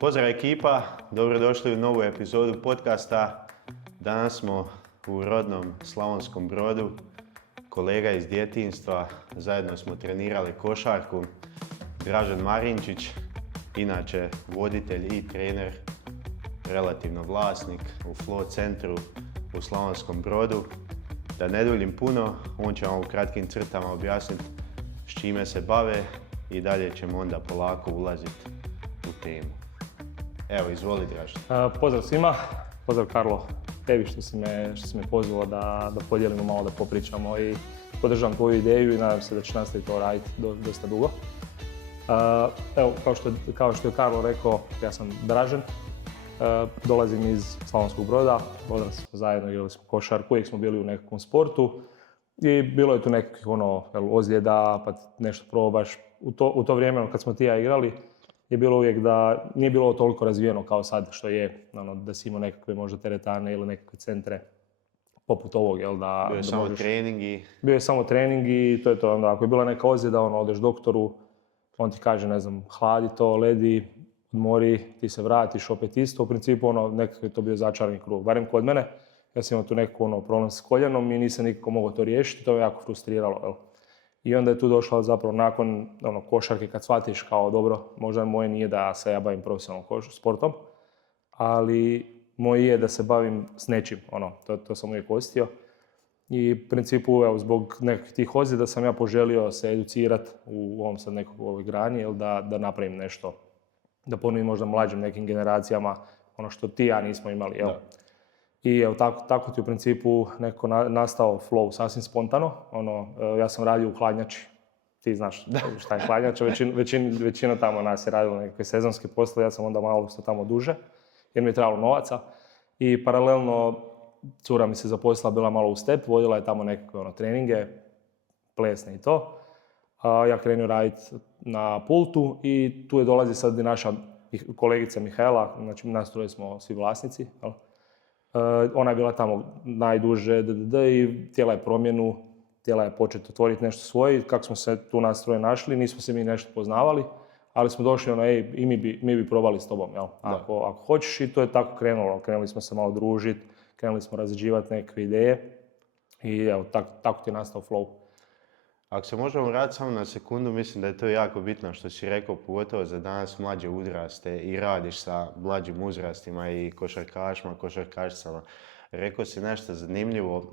Pozdrav ekipa, dobrodošli u novu epizodu podcasta. Danas smo u rodnom Slavonskom Brodu, kolega iz djetinjstva, zajedno smo trenirali košarku. Dražen Marinčić, inače voditelj i trener, relativno vlasnik u Flow centru u Slavonskom Brodu. Da ne duljim puno, on će vam u kratkim crtama objasniti s čime se bave i dalje ćemo onda polako ulaziti u temu. Evo, izvoli Dražen. Pozdrav svima, pozdrav Karlo tebi što si me pozvao da podijelimo malo, da popričamo i podržavam tvoju ideju i nadam se da će nastaviti to raditi dosta dugo. Evo, kao što je Karlo rekao, ja sam Dražen, dolazim iz Slavonskog Broda, odrasli smo zajedno, igrali smo košarku, uvijek smo bili u nekakvom sportu i bilo je tu nekakvih ozljeda, pa nešto probaš. U to vrijeme kad smo ti ja igrali, je bilo uvijek da nije bilo toliko razvijeno kao sad što je, da si imao nekakve možda teretane ili nekakve centre poput ovog, jel da... Bio je samo trening i... Bio je samo trening i to je to. Onda ako je bila neka ozljeda, odeš doktoru, on ti kaže, ne znam, hladi to, ledi, odmori, ti se vratiš opet isto. U principu, nekako je to bio začarani krug. Barem kod mene, ja sam imao tu nekako problem s koljenom i nisam nikako mogao to riješiti, to me jako frustriralo, jel. I onda je tu došla zapravo nakon košarke kad shvatiš kao dobro, možda moje nije da se ja bavim profesionalnom sportom, ali moje je da se bavim s nečim, to sam uvijek osjetio. I u principu, zbog nekakvih tih ozljeda sam ja poželio se educirati u ovom sad nekoj grani, da napravim nešto, da ponudim možda mlađim nekim generacijama ono što ti ja nismo imali, jel? I tako ti u principu neko nastao Flow sasvim spontano. Ja sam radio u hladnjači. Ti znaš šta je hladnjača, većina tamo nas je radila nekakve sezonske poslove, ja sam onda malo ostao tamo duže, jer mi je trebalo novaca. I paralelno cura mi se zaposlila, bila malo u step, vodila je tamo nekakve treninge, plesne i to. Ja krenio raditi na pultu i tu je dolazi sad i naša kolegica Mihaela, znači nas troje smo svi vlasnici, jel? Ona je bila tamo najduže i htjela je promjenu, htjela je početi otvoriti nešto svoje. Kako smo se tu nas troje našli, nismo se mi nešto poznavali, ali smo došli, i mi bi probali s tobom, jel? Ako hoćeš, i to je tako krenulo. Krenuli smo se malo družiti, krenuli smo razrađivati nekakve ideje i evo, tako ti je nastao Flow. Ako se možemo vratiti samo na sekundu, mislim da je to jako bitno što si rekao, pogotovo za danas mlađe uzraste i radiš sa mlađim uzrastima i košarkašima, košarkašicama. Rekao si nešto zanimljivo.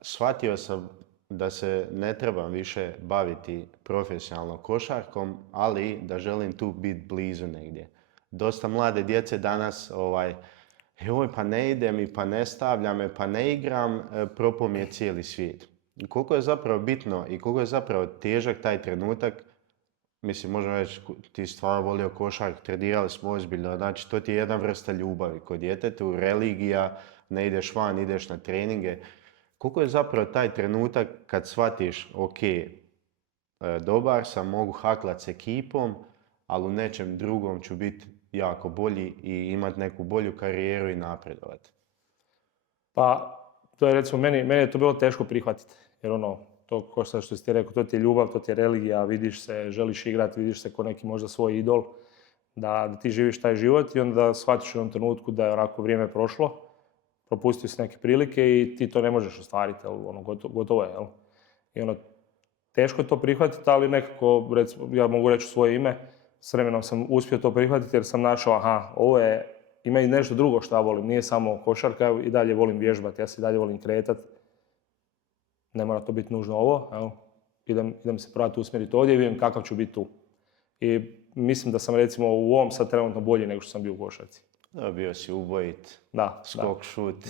Shvatio sam da se ne trebam više baviti profesionalno košarkom, ali da želim tu biti blizu negdje. Dosta mlade djece danas joj, pa ne ide mi, pa ne stavlja me, pa ne igram, propao mi je cijeli svijet. Koliko je zapravo bitno i koliko je zapravo težak taj trenutak, mislim, možemo reći, ti stvarno volio košarku, trenirali smo ozbiljno, znači to ti je jedna vrsta ljubavi kod djetetu, religija, ne ideš van, ideš na treninge. Koliko je zapravo taj trenutak kad shvatiš, ok, dobar sam, mogu haklat s ekipom, ali u nečem drugom ću biti jako bolji i imati neku bolju karijeru i napredovati? Pa, to je recimo, meni je to bilo teško prihvatiti, jer to ko što si ti rekao, to ti je ljubav, to ti je religija, vidiš se, želiš igrati, vidiš se ko neki možda svoj idol, da ti živiš taj život i onda shvatiš u jednom trenutku da je onako vrijeme prošlo, propustio si neke prilike i ti to ne možeš ostvariti, gotovo je, jel? I teško je to prihvatiti, ali nekako, recimo, ja mogu reći u svoje ime, s vremenom sam uspio to prihvatiti jer sam našao, ima i nešto drugo što ja volim, nije samo košarka, i dalje volim vježbati, ja se i dalje volim kretati. Ne mora to biti nužno ovo, evo. Idem se probati usmjeriti ovdje i vidim kakav ću biti tu. I mislim da sam recimo u ovom sad trenutno bolji nego što sam bio u košarci. Da, bio si ubojit, skok, šut.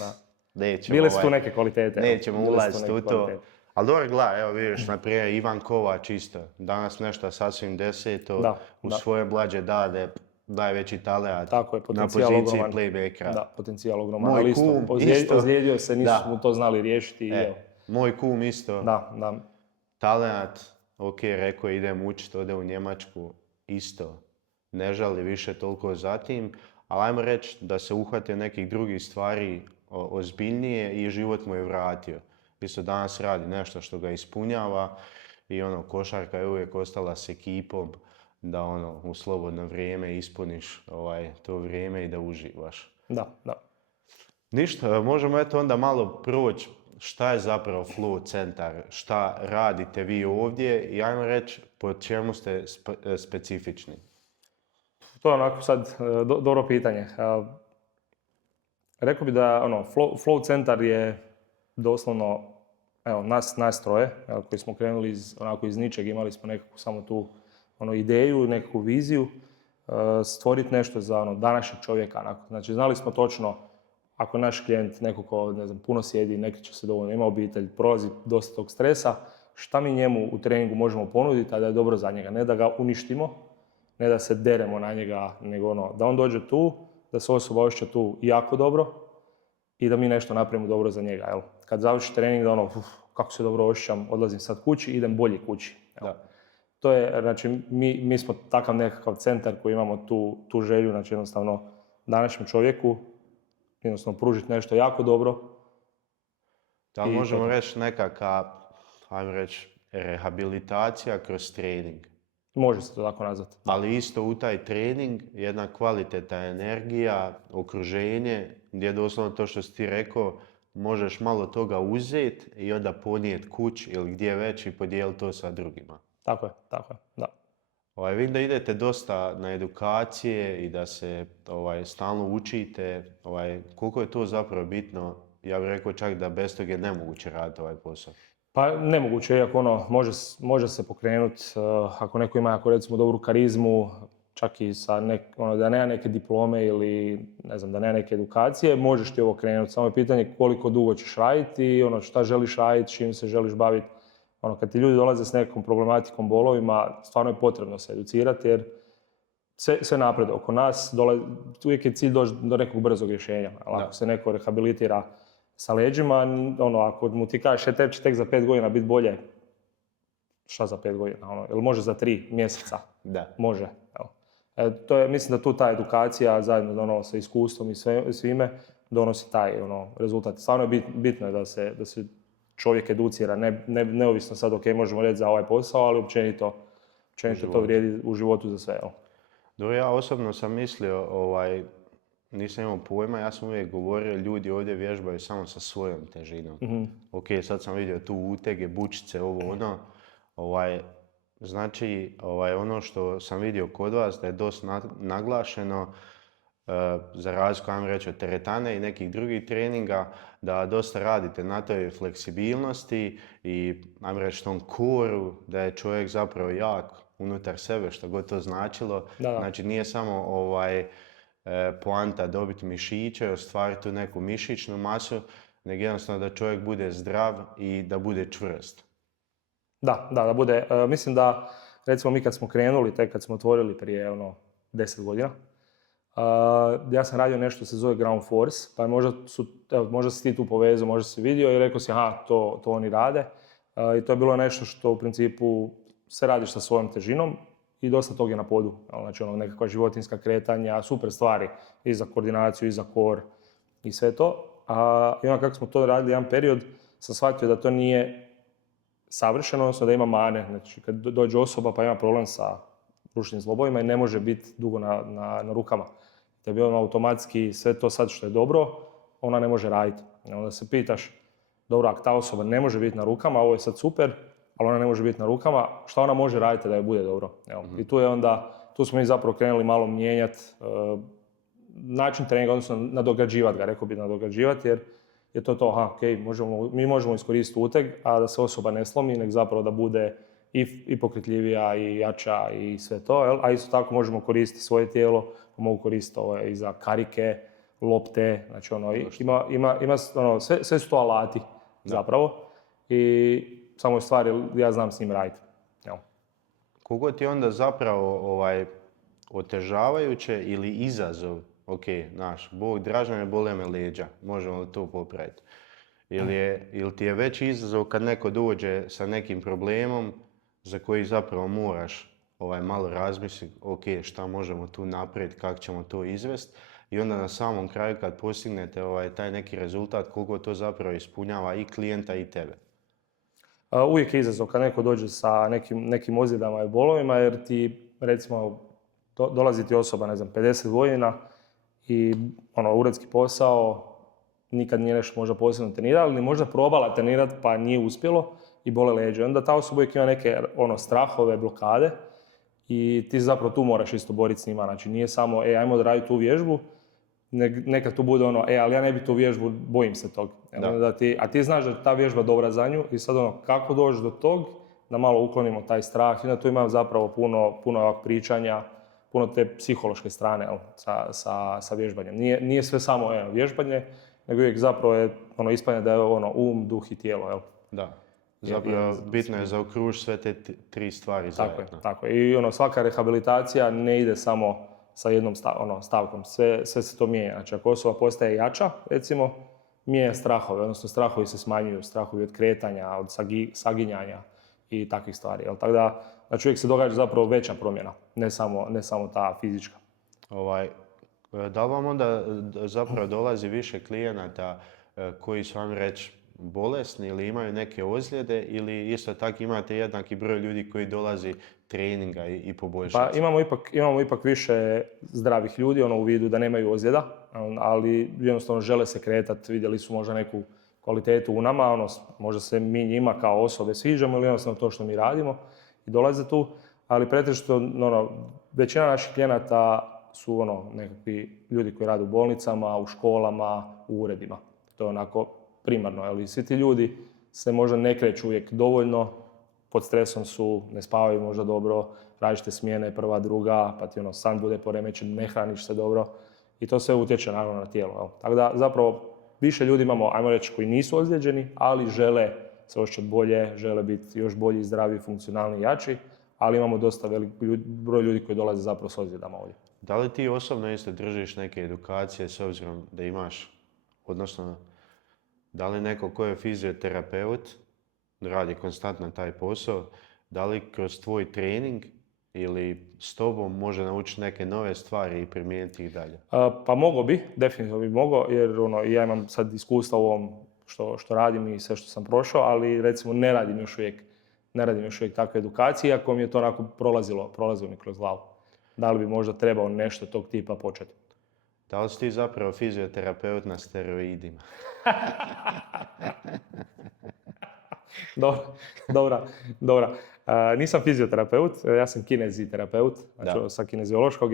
Bile su tu neke kvalitete. Nećemo ulaziti u to. Ali dobro, gledaj, evo vidiš, naprijed Ivan Kovač isto. Danas nešto sasvim deseto, u svoje mlađe dade, najveći talent na poziciji playbackera. Da, potencijal ogroman. Moj kum isto. Ozlijedio se, nisu mu to znali riješiti. Moj kum isto. Da. Talent, ok, rekao idem učiti, ode u Njemačku, isto. Ne žali više toliko za tim, ali ajmo reći da se uhvatio nekih drugih stvari ozbiljnije i život mu je vratio. Isto danas radi nešto što ga ispunjava i košarka je uvijek ostala s ekipom. da ono, u slobodno vrijeme ispuniš to vrijeme i da uživaš. Da, da. Ništa, možemo eto onda malo proći šta je zapravo Flow centar, šta radite vi ovdje i ajmo reći po čemu ste specifični. To je onako sad dobro pitanje. Rekao bi da Flow centar je doslovno, evo, nas troje, koji smo krenuli iz ničeg, imali smo nekakvu samo tu ideju, nekakvu viziju, stvoriti nešto za današnjeg čovjeka. Znači, znali smo točno, ako je naš klijent neko ko, ne znam, puno sjedi, neki će se dovoljno, ima obitelj, prolazi dosta tog stresa, šta mi njemu u treningu možemo ponuditi, a da je dobro za njega. Ne da ga uništimo, ne da se deremo na njega, nego da on dođe tu, da se osoba osjeća tu jako dobro i da mi nešto napravimo dobro za njega. Jel? Kad završi trening, da kako se dobro osjećam, odlazim sad kući, idem bolje kući. Jel? To je, znači, mi smo takav nekakav centar koji imamo tu želju, znači jednostavno današnjem čovjeku jednostavno pružiti nešto jako dobro. Da li možemo reći nekakva, ajmo reći, rehabilitacija kroz trening? Može se to tako nazvati. Ali isto u taj trening jedna kvalitetna energija, okruženje, gdje doslovno to što si ti rekao, možeš malo toga uzeti i onda ponijeti kući ili gdje već i podijeliti to sa drugima. Tako je, da. Vidim da idete dosta na edukacije i da se stalno učite. Koliko je to zapravo bitno? Ja bih rekao čak da bez toga je nemoguće raditi ovaj posao. Pa nemoguće, iako može se pokrenuti, ako neko ima, ako recimo dobru karizmu, čak i sa da nema neke diplome ili ne znam, da nema neke edukacije, možeš ti ovo krenuti. Samo je pitanje koliko dugo ćeš raditi, šta želiš raditi, čim se želiš baviti. Kad ti ljudi dolaze s nekom problematikom, bolovima, stvarno je potrebno se educirati jer sve napred oko nas, uvijek je cilj doći do nekog brzog rješenja. Ali ako se neko rehabilitira sa leđima, ako mu ti kažeš tebi će tek za 5 godina biti bolje, šta za 5 godina? Jel može za 3 mjeseca? Da. Može. To je, mislim da tu ta edukacija zajedno sa iskustvom i svime donosi taj rezultat. Stvarno je bitno je da se čovjek educira, neovisno sad, ok, možemo reći za ovaj posao, ali općenito to vrijedi u životu za sve. Dobro, ja osobno sam mislio, nisam imao pojma, ja sam uvijek govorio, ljudi ovdje vježbaju samo sa svojom težinom. Mm-hmm. Ok, sad sam vidio tu utege, bučice, znači, ono što sam vidio kod vas, da je dosta naglašeno, za razliku, ajmo reći, od teretane i nekih drugih treninga, da dosta radite na toj fleksibilnosti i, ajmo reći, tom koru, da je čovjek zapravo jak unutar sebe, što god to značilo. Da. Znači, nije samo poanta dobiti mišiće, ostvariti tu neku mišićnu masu, nego jednostavno da čovjek bude zdrav i da bude čvrst. Da bude. Mislim da, recimo, mi kad smo krenuli, tek kad smo otvorili prije 10 godina, ja sam radio nešto se zove Ground Force, pa možda si ti tu povezao, možda si vidio i rekao si to oni rade. I to je bilo nešto što u principu se radiš sa svojom težinom i dosta tog je na podu. Znači nekakva životinjska kretanja, super stvari i za koordinaciju i za core i sve to. I onda kako smo to radili jedan period, sam shvatio da to nije savršeno, odnosno da ima mane. Znači kad dođe osoba pa ima problem sa ručnim zglobovima i ne može biti dugo na rukama. Da bi on automatski sve to sad što je dobro, ona ne može raditi. Onda se pitaš, dobro, ako ta osoba ne može biti na rukama, ovo je sad super, ali ona ne može biti na rukama, šta ona može raditi da je bude dobro? Mm-hmm. I tu smo mi zapravo krenuli malo mijenjati način treninga, odnosno nadograđivati ga, rekao bi nadograđivati, jer je to, mi možemo iskoristiti uteg, a da se osoba ne slomi, nek zapravo da bude i pokretljivija i jača i sve to, jel? A isto tako možemo koristiti svoje tijelo, mogu koristiti i za karike, lopte, znači ima sve su to alati zapravo i samo je stvar ja znam s njim raditi. Koliko ti onda zapravo otežavajuće ili izazov, Bog draža me, bole me leđa, možemo to popraviti. Ili ti je veći izazov kad neko dođe sa nekim problemom za koji zapravo moraš malo razmisliti, šta možemo tu napraviti, kako ćemo to izvesti i onda na samom kraju kad postignete taj neki rezultat, koliko to zapravo ispunjava i klijenta i tebe. Uvijek je izazov kad neko dođe sa nekim ozljedama i bolovima jer ti recimo, dolazi ti osoba, ne znam, 50 godina i uredski posao, nikad nije nešto možda posebno trenirala, ali možda probala trenirati pa nije uspjelo i bole leđe. Onda ta osoba uvijek ima neke strahove, blokade i ti zapravo tu moraš isto boriti s njima. Znači nije samo, ajmo odraditi tu vježbu, nekad tu bude ali ja ne bi tu vježbu, bojim se tog. A ti znaš da je ta vježba dobra za nju i sad kako doći do tog, da malo uklonimo taj strah i da tu ima zapravo puno ovak pričanja, puno te psihološke strane sa vježbanjem. Nije sve samo vježbanje, nego uvijek zapravo je ispadne da je um, duh i tijelo. Da. Zapravo bitno je zaokružiti sve te tri stvari zajedno. Tako je. I svaka rehabilitacija ne ide samo sa jednom stavkom. Sve se to mijenja. Znači ako osoba postaje jača, recimo, mijenja strahove, odnosno strahovi se smanjuju, strahovi od kretanja, od saginjanja i takvih stvari. Tako da, znači uvijek se događa zapravo veća promjena, ne samo ta fizička. Da li vam onda zapravo dolazi više klijenata koji su vam reći bolesni ili imaju neke ozljede ili isto tako imate jednaki broj ljudi koji dolazi treninga i poboljšati? Pa imamo ipak više zdravih ljudi u vidu da nemaju ozljeda, ali jednostavno žele se kretati, vidjeli su možda neku kvalitetu u nama, možda se mi njima kao osobe sviđamo ili jednostavno to što mi radimo i dolaze tu, ali pretežito većina naših klijenata su nekakvi ljudi koji rade u bolnicama, u školama, u uredima. To je onako primarno, ali svi ti ljudi se možda ne kreću uvijek dovoljno, pod stresom su, ne spavaju možda dobro, različite smjene, prva, druga, pa ti san bude poremećen, ne hraniš se dobro i to sve utječe naravno na tijelo. Tako da zapravo više ljudi imamo, ajmo reći, koji nisu ozlijeđeni, ali žele se osjećati bolje, žele biti još bolji, zdraviji, funkcionalni, jači, ali imamo dosta velik broj ljudi koji dolaze zapravo s ozljedama ovdje. Da li ti osobno isto držiš neke edukacije s obzirom da imaš, odnosno da li neko ko je fizioterapeut, radi konstantno taj posao, da li kroz tvoj trening ili s tobom može naučiti neke nove stvari i primijeniti ih dalje? Pa mogao bi, definitivno bi mogao, jer ja imam sad iskustva u ovom što radim i sve što sam prošao, ali recimo ne radim još uvijek takve edukacije, iako mi je to onako prolazilo mi kroz glavu. Da li bi možda trebao nešto tog tipa početi? Da li si ti zapravo fizioterapeut na steroidima? Dobra. Nisam fizioterapeut, ja sam kineziterapeut, znači sa kineziološkog,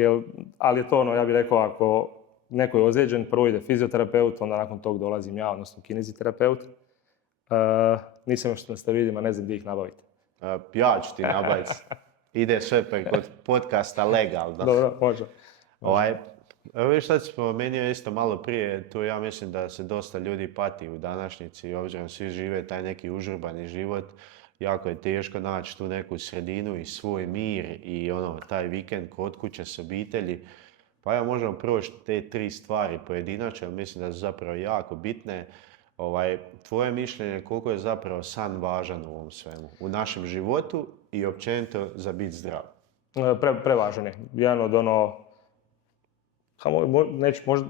ali je to ja bih rekao, ako neko je ozlijeđen, prvo ide fizioterapeut, onda nakon tog dolazim ja, odnosno kineziterapeut. Nisam još na steroidima, ne znam gdje ih nabaviti. Ja ću ti nabaviti. Ide sve preko podcasta legalno. Dobro, može. Evo što si spomenuo isto malo prije, tu ja mislim da se dosta ljudi pati u današnjici, obzirom svi žive taj neki užurbani život. Jako je teško naći tu neku sredinu i svoj mir i taj vikend kod kuće s obitelji. Pa ja možemo proći te tri stvari pojedinačno, mislim da su zapravo jako bitne. Tvoje mišljenje koliko je zapravo san važan u ovom svemu, u našem životu i općenito za biti zdrav? Prevažan je. Jedan od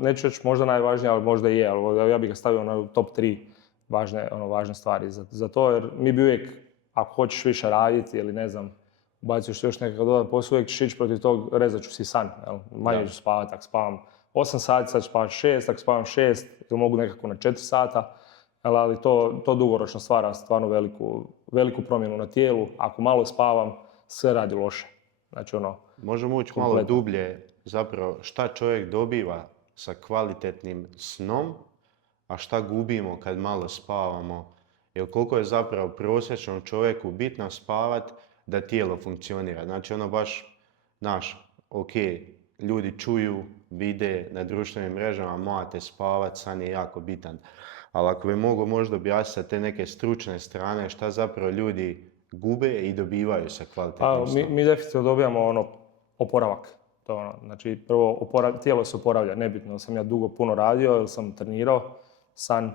neću reći možda najvažnije, ali možda i je, ali ja bih ga stavio na top 3 važne stvari za to, jer mi bi uvijek, ako hoćeš više raditi ili ne znam, ubaciš još nekakav dodan posao, uvijek ćeš ići protiv tog, rezat ću si san, manje ću spavati, ako spavam 8 sati, sad ću spavati 6, ako spavam 6, ili mogu nekako na 4 sata, ali to dugoročno stvara stvarno veliku promjenu na tijelu. Ako malo spavam, sve radi loše. Znači možemo ući malo dublje, zapravo šta čovjek dobiva sa kvalitetnim snom, a šta gubimo kad malo spavamo. Jer koliko je zapravo prosječnom čovjeku bitno spavat da tijelo funkcionira. Znači baš, ljudi čuju, vide na društvenim mrežama, morate spavat, san je jako bitan. Ali ako bi mogu možda objasniti sa te neke stručne strane šta zapravo ljudi gube i dobivaju sa kvalitetnim snom. Mi definitivno dobijamo oporavak. Znači prvo tijelo se oporavlja, nebitno sam ja dugo puno radio ili sam trenirao, san,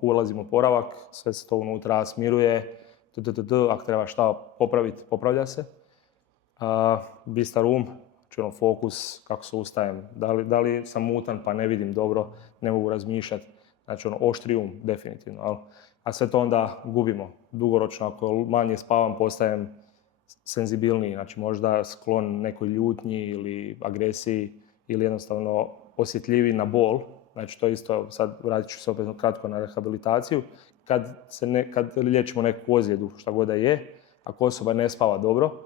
ulazim u oporavak, sve se to unutra smiruje, ako treba šta popraviti, popravlja se. Bistar znači fokus, kako se ustajem, da li sam mutan pa ne vidim dobro, ne mogu razmišljati, znači oštri definitivno, a sve to onda gubimo. Dugoročno, ako manje spavam, postajem senzibilniji, znači možda sklon nekoj ljutnji ili agresiji ili jednostavno osjetljiviji na bol. Znači to isto, sad vratit ću se opet kratko na rehabilitaciju. Kad liječimo neku ozljedu, šta god da je, ako osoba ne spava dobro,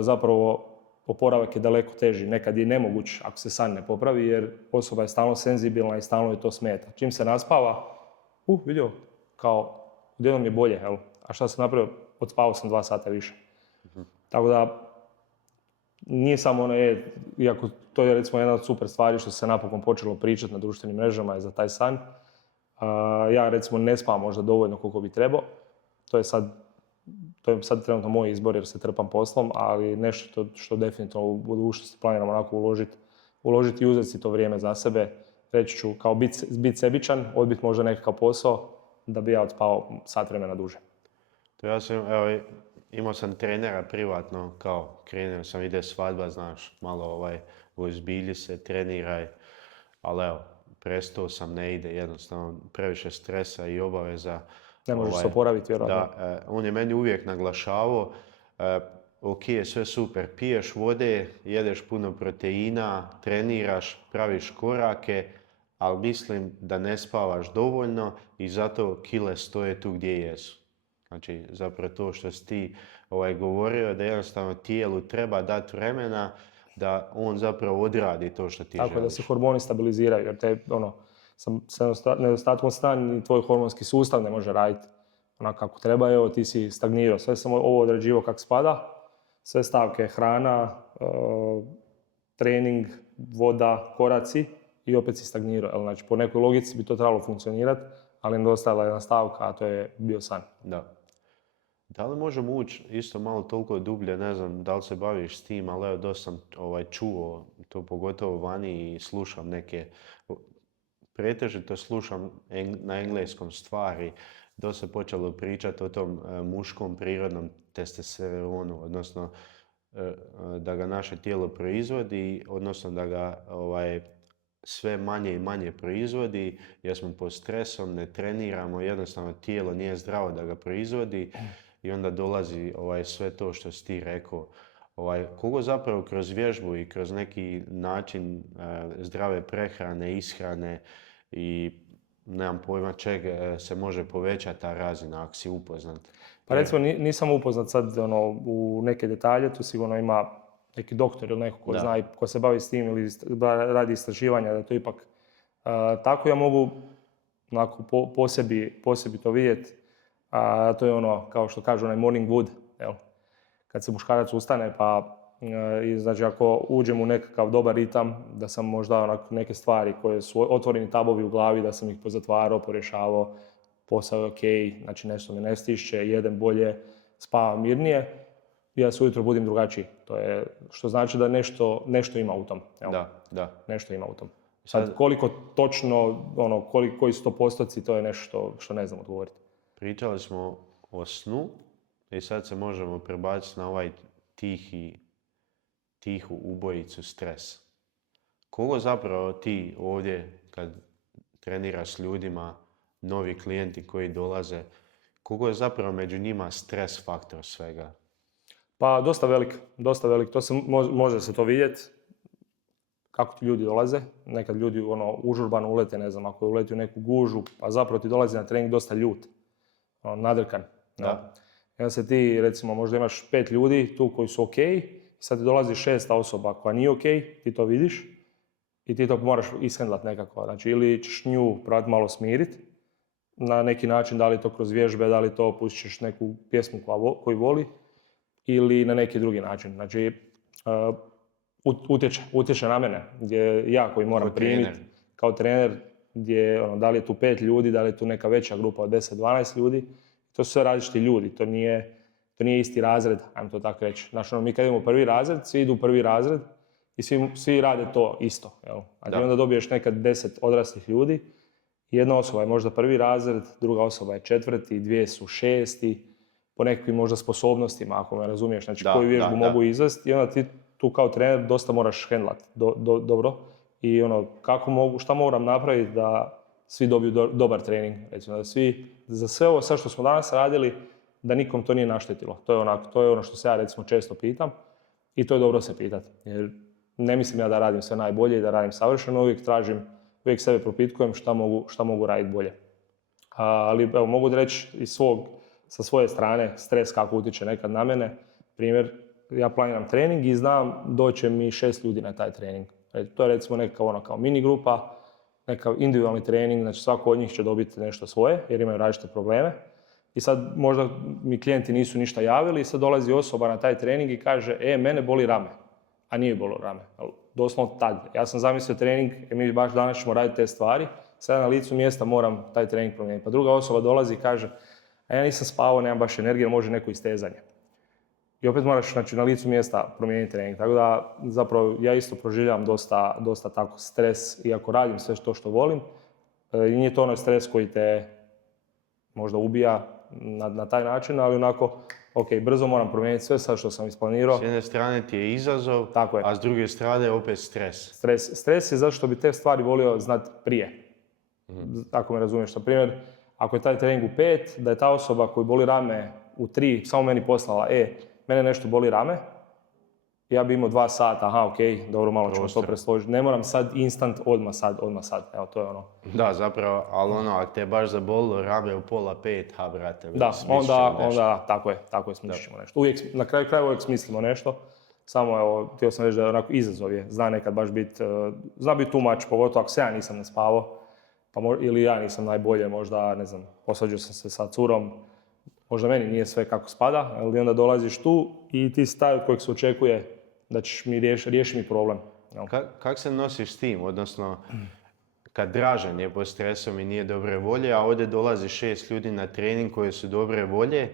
zapravo oporavak je daleko teži. Nekad je nemoguć ako se san ne popravi, jer osoba je stalno senzibilna i stalno je to smeta. Čim se naspava, vidio, kao, odjednom je bolje, jel? A šta sam napravio? Odspavao sam 2 sata više. Tako da, nije samo iako to je recimo jedna od super stvari što se napokon počelo pričati na društvenim mrežama je za taj san. Ja recimo ne spavam možda dovoljno koliko bi trebao. To je sad trenutno moj izbor jer se trpam poslom, ali nešto što definitivno u budućnosti planiram onako uložiti i uzeti si to vrijeme za sebe. Reći ću kao biti sebičan, odbiti možda nekakav posao da bi ja odspao sat vremena duže. To ja sam, imao sam trenera privatno, kao krenuo sam, ide svadba, znaš, malo ozbilji se, treniraj, ali evo, prestao sam, ne ide, jednostavno previše stresa i obaveza. Ne možeš se oporaviti, vjerojatno. Da, on je meni uvijek naglašavao, ok, sve super, piješ vode, jedeš puno proteina, treniraš, praviš korake, ali mislim da ne spavaš dovoljno i zato kile stoje tu gdje jesu. Znači, zapravo to što si ti govorio, da jednostavno tijelu treba dati vremena da on zapravo odradi to što ti želiš. Tako da se hormoni stabiliziraju, jer sa nedostatkom sna ni tvoj hormonski sustav ne može raditi onako kako treba. Evo, ti si stagnirao, sve sam ovo odrađivao kako spada, sve stavke, hrana, trening, voda, koraci i opet si stagnirao. Znači, po nekoj logici bi to trebalo funkcionirati, ali nedostajala jedna stavka, a to je bio san. Da. Da li možemo ući isto malo toliko dublje, ne znam da li se baviš s tim, ali evo dosta sam čuo, to pogotovo vani i slušam neke, pretežito slušam na engleskom stvari, dosta se počelo pričati o tom muškom prirodnom testosteronu, odnosno da ga naše tijelo proizvodi, odnosno da ga sve manje i manje proizvodi, jer smo pod stresom, ne treniramo, jednostavno tijelo nije zdravo da ga proizvodi i onda dolazi sve to što si ti rekao. Koliko zapravo kroz vježbu i kroz neki način zdrave prehrane, ishrane i nemam pojma čega se može povećati ta razina ako si upoznat. Pa recimo nisam upoznat sad u neke detalje, tu sigurno ima neki doktor ili neko ko zna i ko se bavi s tim ili radi istraživanja da to ipak tako. Ja mogu onako po sebi to vidjeti. To je kao što kažu, onaj morning wood. Jel? Kad se muškarac ustane znači ako uđem u nekakav dobar ritam, da sam možda neke stvari koje su otvoreni tabovi u glavi, da sam ih pozatvarao, porješavao, posao je ok, znači nešto me ne stišće, jedem bolje, spavam mirnije, ja se ujutro budim drugačiji. To je, što znači da nešto ima u tom. Jel? Da. Nešto ima u tom. Sad koliko točno, koji su to postoci, to je nešto što ne znam odgovoriti. Pričali smo o snu i sad se možemo prebaciti na ovaj tihu ubojicu stres. Koliko zapravo ti ovdje kad treniraš s ljudima, novi klijenti koji dolaze, koliko je zapravo među njima stres faktor svega? Pa dosta velik. To može se to vidjeti. Kako ti ljudi dolaze. Nekad ljudi užurbano ulete, ne znam, ako je uleti u neku gužu, pa zapravo ti dolazi na trening dosta ljut. Nadrkan. Da. I onda se ti, recimo, možda imaš 5 ljudi tu koji su ok, sad ti dolazi 6 osoba koja nije ok, ti to vidiš i ti to moraš ishendlat nekako. Znači, ili ćeš nju probati malo smiriti na neki način, da li to kroz vježbe, da li to pustiš neku pjesmu koju voli, ili na neki drugi način. Znači, utječe na mene, gdje ja koji moram primiti kao trener, gdje da li je tu 5 ljudi, da li je tu neka veća grupa od 10-12 ljudi, to su sve različiti ljudi, to nije isti razred, ajmo to tako reći. Znači, mi kad idemo u prvi razred, svi idu u prvi razred i svi rade to isto. Jel? Znači, onda dobiješ nekad 10 odraslih ljudi, jedna osoba je možda prvi razred, druga osoba je 4, 2 su 6, po nekakvim možda sposobnostima, ako me razumiješ, znači koju vježbu mogu izvesti i onda ti tu kao trener dosta moraš hendlati dobro i šta moram napraviti da svi dobiju dobar trening, recimo da svi, za sve ovo sad što smo danas radili, da nikom to nije naštetilo. To je ono što se ja recimo često pitam i to je dobro se pitati. Jer ne mislim ja da radim sve najbolje i da radim savršeno, uvijek sebe propitkujem šta mogu raditi bolje. Ali evo, mogu reći sa svoje strane stres kako utječe nekad na mene. Primjer, ja planiram trening i znam doće mi 6 ljudi na taj trening. To je recimo neka kao mini grupa, neka individualni trening, znači svako od njih će dobiti nešto svoje jer imaju različite probleme. I sad možda mi klijenti nisu ništa javili i sad dolazi osoba na taj trening i kaže mene boli rame, a nije bolo rame. Doslovno tad. Ja sam zamislio trening, mi baš danas ćemo raditi te stvari, sad na licu mjesta moram taj trening promijeniti. Pa druga osoba dolazi i kaže ja nisam spavao, nemam baš energije, može neko istezanje. I opet moraš na licu mjesta promijeniti trening. Tako da zapravo ja isto proživljavam dosta tako stres, iako radim sve to što volim. I nije to onaj stres koji te možda ubija na taj način, ali onako, brzo moram promijeniti sve sad što sam isplanirao. S jedne strane ti je izazov, a s druge strane opet stres. Stres je zato što bi te stvari volio znati prije. Ako me razumiješ. Na primjer, ako je taj trening u 5, da je ta osoba koju boli rame u 3 samo meni poslala, mene nešto boli rame, ja bi imao 2 sata, dobro, malo ćemo to presložiti. Ne moram sad instant, odmah sad. Evo, to je ono. Da, zapravo, ali ako te baš zabolilo rame u 4:30, brate, da, onda tako je, smislimo nešto. Na kraju krajeva uvijek smislimo nešto, samo evo, htio sam reći da je onako izazov je, zna nekad baš biti too much, pogotovo ako se ja nisam naspavao, ili ja nisam najbolje, možda, ne znam, posvađao sam se sa curom, možda meni nije sve kako spada, ali onda dolaziš tu i ti si taj od kojeg se očekuje da ćeš mi riješiti mi problem. Kako se nosiš s tim? Odnosno, kad Dražen je pod stresom i nije dobre volje, a ovdje dolazi 6 ljudi na trening koji su dobre volje,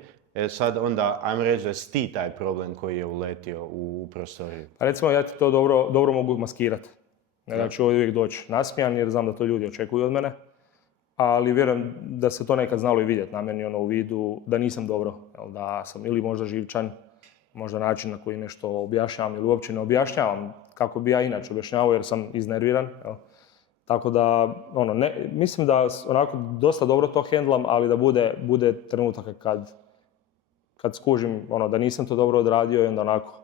sad onda, ajmo reći da si ti taj problem koji je uletio u prostoriju. Recimo, ja ti to dobro mogu maskirati. Ja ću ovdje uvijek doći nasmijan jer znam da to ljudi očekuju od mene. Ali vjerujem da se to nekad znalo i vidjeti na meni u vidu da nisam dobro, da sam ili možda živčan, možda način na koji nešto objašnjavam ili uopće ne objašnjavam kako bi ja inače objašnjavao jer sam iznerviran. Tako da, mislim da onako dosta dobro to hendlam, ali da bude trenutak kad skužim da nisam to dobro odradio i onda onako,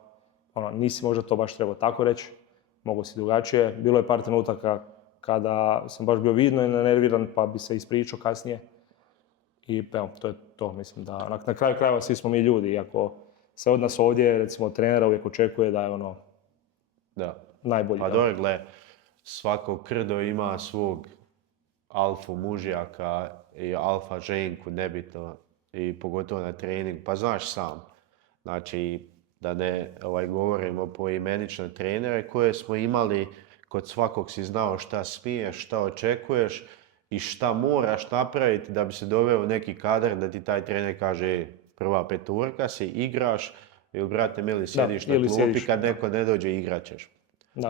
nisi možda to baš trebao tako reći, mogu si drugačije. Bilo je par trenutaka kada sam baš bio vidno i nerviran, pa bi se ispričao kasnije. I evo, to je to, mislim da na kraju krajeva svi smo mi ljudi, iako se od nas ovdje, recimo trenera, uvijek očekuje da je najbolji. Pa dobro, gle, svako krdo ima svog alfu mužjaka i alfa ženku, nebitno, i pogotovo na treningu, pa znaš sam. Znači, da ne govorimo poimenično trenere koje smo imali, kod svakog si znao šta smiješ, šta očekuješ i šta moraš napraviti da bi se doveo u neki kadar da ti taj trener kaže prva petorka si, igraš ili brate mili sjediš na klupi kad neko ne dođe igrat ćeš.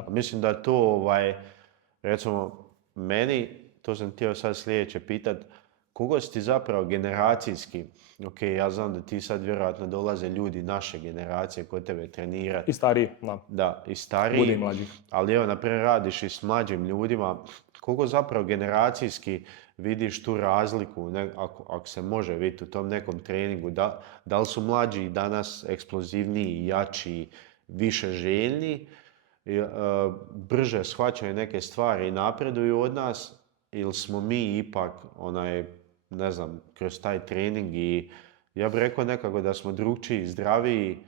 Mislim da to, recimo meni, to sam htio sad sljedeće pitat, kogo si ti zapravo generacijski, ja znam da ti sad vjerojatno dolaze ljudi naše generacije kod tebe trenirati. I stariji, Da, i stariji. Budi mlađi. Ali evo, naprimjer, radiš i s mlađim ljudima. Koliko zapravo generacijski vidiš tu razliku, ako se može vidjeti u tom nekom treningu, da li su mlađi danas eksplozivniji, jači, više željni, brže shvaćaju neke stvari i napreduju od nas, ili smo mi ipak, ne znam, kroz taj trening i ja bih rekao nekako da smo drukčiji, zdraviji,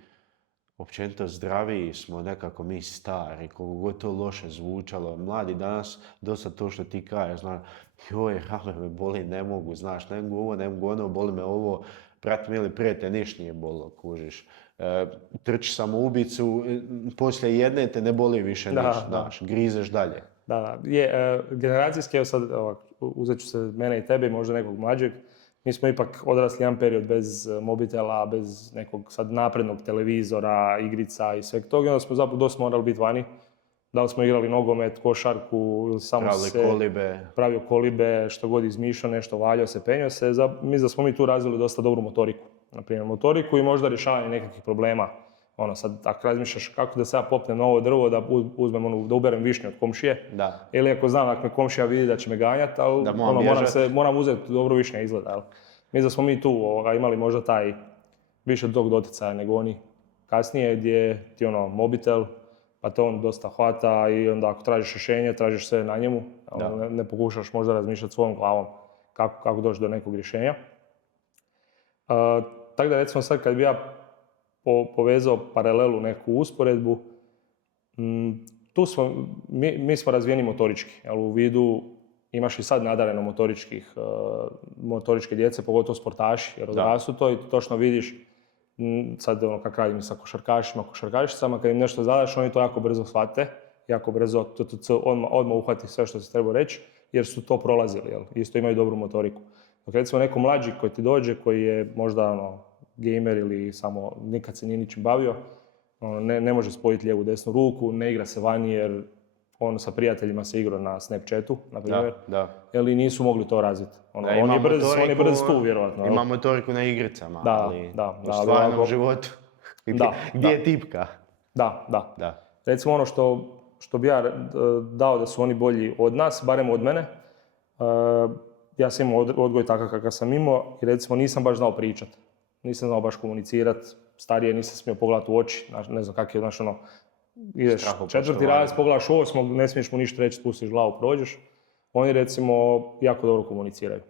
općenito zdraviji smo nekako mi stari, koliko god to loše zvučalo. Mladi danas, dosta to što ti kažeš, joj, rame me boli, ne mogu, znaš, ne mogu ovo, ne mogu ono, boli me ovo, brat mili, prije te niš nije bolilo, kužiš. Trči samoubicu, poslije jedne te ne boli više niš, znaš, grizeš dalje. Da, generacijski, evo sad, uzet ću se mene i tebe, možda nekog mlađeg. Mi smo ipak odrasli jedan period bez mobitela, bez nekog sad naprednog televizora, igrica i sveg toga. I onda smo zapravo dosta morali biti vani. Da li smo igrali nogomet, košarku ili samo pravio kolibe, što god izmišljao, nešto valjao se, penjao se. Mislim da smo mi tu razvili dosta dobru motoriku. Naprimjer, motoriku i možda rješavanje nekakvih problema. Sad, ako razmišljaš kako da se ja popnem na ovo drvo, da uzmem da uberem višnju od komšije. Da. Ili ako znam, ako me komšija vidi da će me ganjati, ali moram uzeti dobro višnja izgleda. Mislim da smo mi tu imali možda više tog doticaja nego oni kasnije gdje ti mobitel, pa to on dosta hvata i onda ako tražiš rješenje, tražiš sve na njemu, ne pokušaš možda razmišljati svojom glavom kako doći do nekog rješenja. Tako da recimo sad kad bi ja povezao paralelu, neku usporedbu, mi smo razvijeni motorički, ali u vidu imaš i sad nadareno motoričke djece, pogotovo sportaši, jer odrastu to i točno vidiš sad kako radim sa košarkašima, košarkašicama, kad im nešto zadaš, oni to jako brzo shvate, jako brzo odmah uhvati sve što se treba reći, jer su to prolazili, isto imaju dobru motoriku. Dok recimo neko mlađi koji ti dođe, koji je možda gamer ili samo nikad se nije ničim bavio, ne može spojiti lijevu desnu ruku, ne igra se vani jer on sa prijateljima se igrao na Snapchatu, na primjer, jer nisu mogli to razviti. On je brz tu, vjerovatno. Ima motoriku na igricama, ali u stvarnom životu. Gdje je tipka? Da. Recimo ono što bi ja dao da su oni bolji od nas, barem od mene, ja sam imao odgoj takav kakav sam imao i recimo nisam baš znao pričat. Nisam znao baš komunicirat, starije nisam smio pogledati u oči, ne znam kak je, ideš 4. razred, pogledaš 8, ne smiješ mu ništa reći, spustiš glavu, prođeš. Oni recimo jako dobro komuniciraju.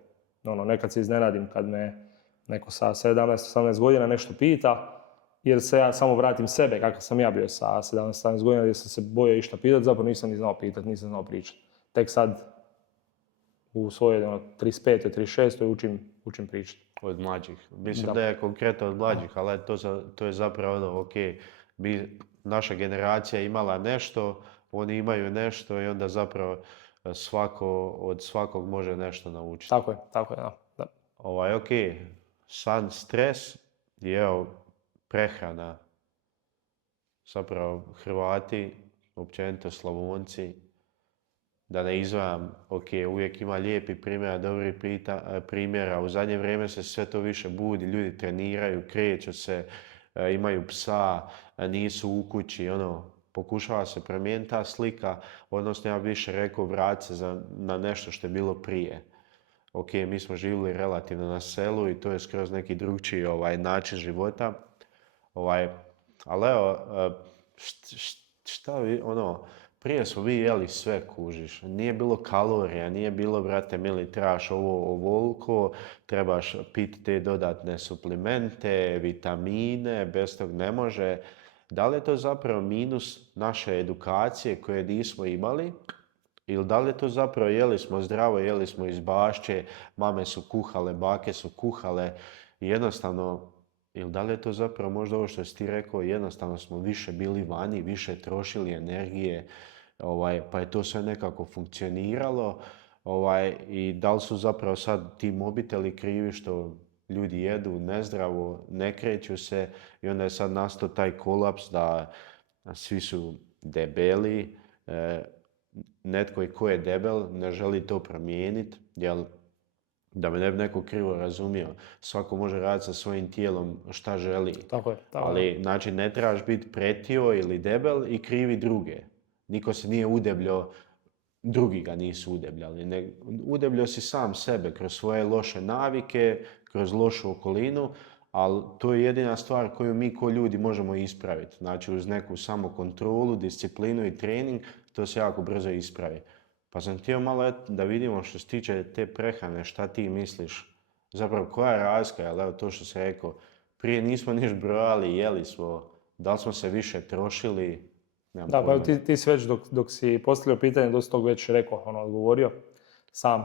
Nekad se iznenadim kad me neko sa 17-18 godina nešto pita, jer se ja samo vratim sebe kakav sam ja bio sa 17-18 godina gdje sam se bojao išta pitati, zapravo nisam ni znao pitati, nisam znao pričati. Tek sad u svojoj 35. 36. učim pričati. Od mlađih. Mislim da je konkretno od mlađih, ali to je zapravo ok. Naša generacija imala nešto, oni imaju nešto i onda zapravo od svakog može nešto naučiti. Tako je, da. Ok, san, stres i evo prehrana. Zapravo Hrvati, općenito Slavonci, da ne izdvajam, uvijek ima lijepi primjera, dobri primjera, u zadnje vrijeme se sve to više budi, ljudi treniraju, kreću se, imaju psa, nisu u kući, pokušava se promijeniti ta slika, odnosno ja bih više rekao vrati se na nešto što je bilo prije. Mi smo živjeli relativno na selu i to je skroz neki drugčiji način života, ali evo, šta vi, prije smo vi jeli sve, kužiš, nije bilo kalorija, nije bilo, brate mili, trebaš ovoliko, trebaš piti te dodatne suplemente, vitamine, bez tog ne može. Da li je to zapravo minus naše edukacije koje nismo imali, ili da li je to zapravo jeli smo zdravo, jeli smo iz bašće, mame su kuhale, bake su kuhale, jednostavno, ili da li je to zapravo možda ovo što si ti rekao, jednostavno smo više bili vani, više trošili energije, pa je to sve nekako funkcioniralo, i da li su zapravo sad ti mobiteli krivi što ljudi jedu nezdravo, ne kreću se i onda je sad nastao taj kolaps da svi su debeli, netko i ko je debel ne želi to promijeniti, jer da me ne bi neko krivo razumio, svako može raditi sa svojim tijelom šta želi. Tako je. Ali, znači, ne trebaš biti pretio ili debel i krivi druge. Niko se nije udebljao, drugi ga nisu udebljali. Udebljao si sam sebe kroz svoje loše navike, kroz lošu okolinu, ali to je jedina stvar koju mi ko ljudi možemo ispraviti. Znači, uz neku samokontrolu, disciplinu i trening, to se jako brzo ispravi. Pa sam htio malo da vidimo što se tiče te prehrane, šta ti misliš, zapravo koja je razlika, ali evo to što se rekao, prije nismo niš brojali, jeli smo, da li smo se više trošili, nemam pojma. Pa ti si već dok si postavljao pitanje, dosta tog već rekao, odgovorio sam.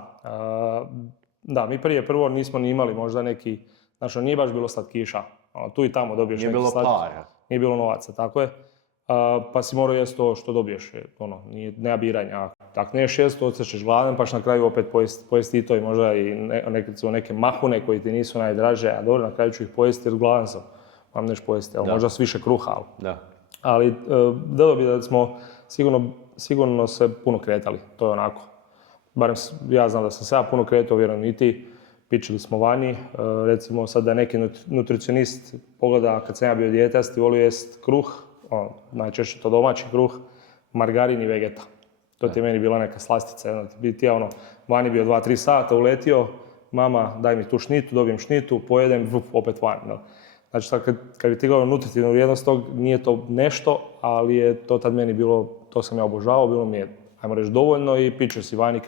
Da, mi prvo nismo ni imali možda neki, znači nije baš bilo slatkiša, tu i tamo dobiješ neki slatki. Nije bilo para. Nije bilo novaca, tako je. Pa si morao jesti to što dobiješ, nema biranja. Ako neš jesti, odsjećeš gladan, pa na kraju opet pojesti i to i možda i neke mahune koji ti nisu najdraže, a dobro, na kraju ću ih pojesti jer gladan sam, mam neš pojesti, možda s više kruha. Ali dodao bi da smo sigurno se puno kretali, to je onako. Barem ja znam da sam se ja puno kretao, vjerujem i ti, pičili smo vani, recimo sad da neki nutricionist pogleda kad sam ja bio dijete, volio jest kruh, najčešće to domaći kruh, margarin i vegeta. To ti je meni bila neka slastica. Ti ja vani bio 2-3 sata, uletio, mama daj mi tu šnitu, dobijem šnitu, pojedem, opet van. Znači sad kad bi ti gledao nutritivnu vrijednost tog, nije to nešto, ali je to tad meni bilo, to sam ja obožavao, bilo mi je, ajmo reći, dovoljno i pičio si vani,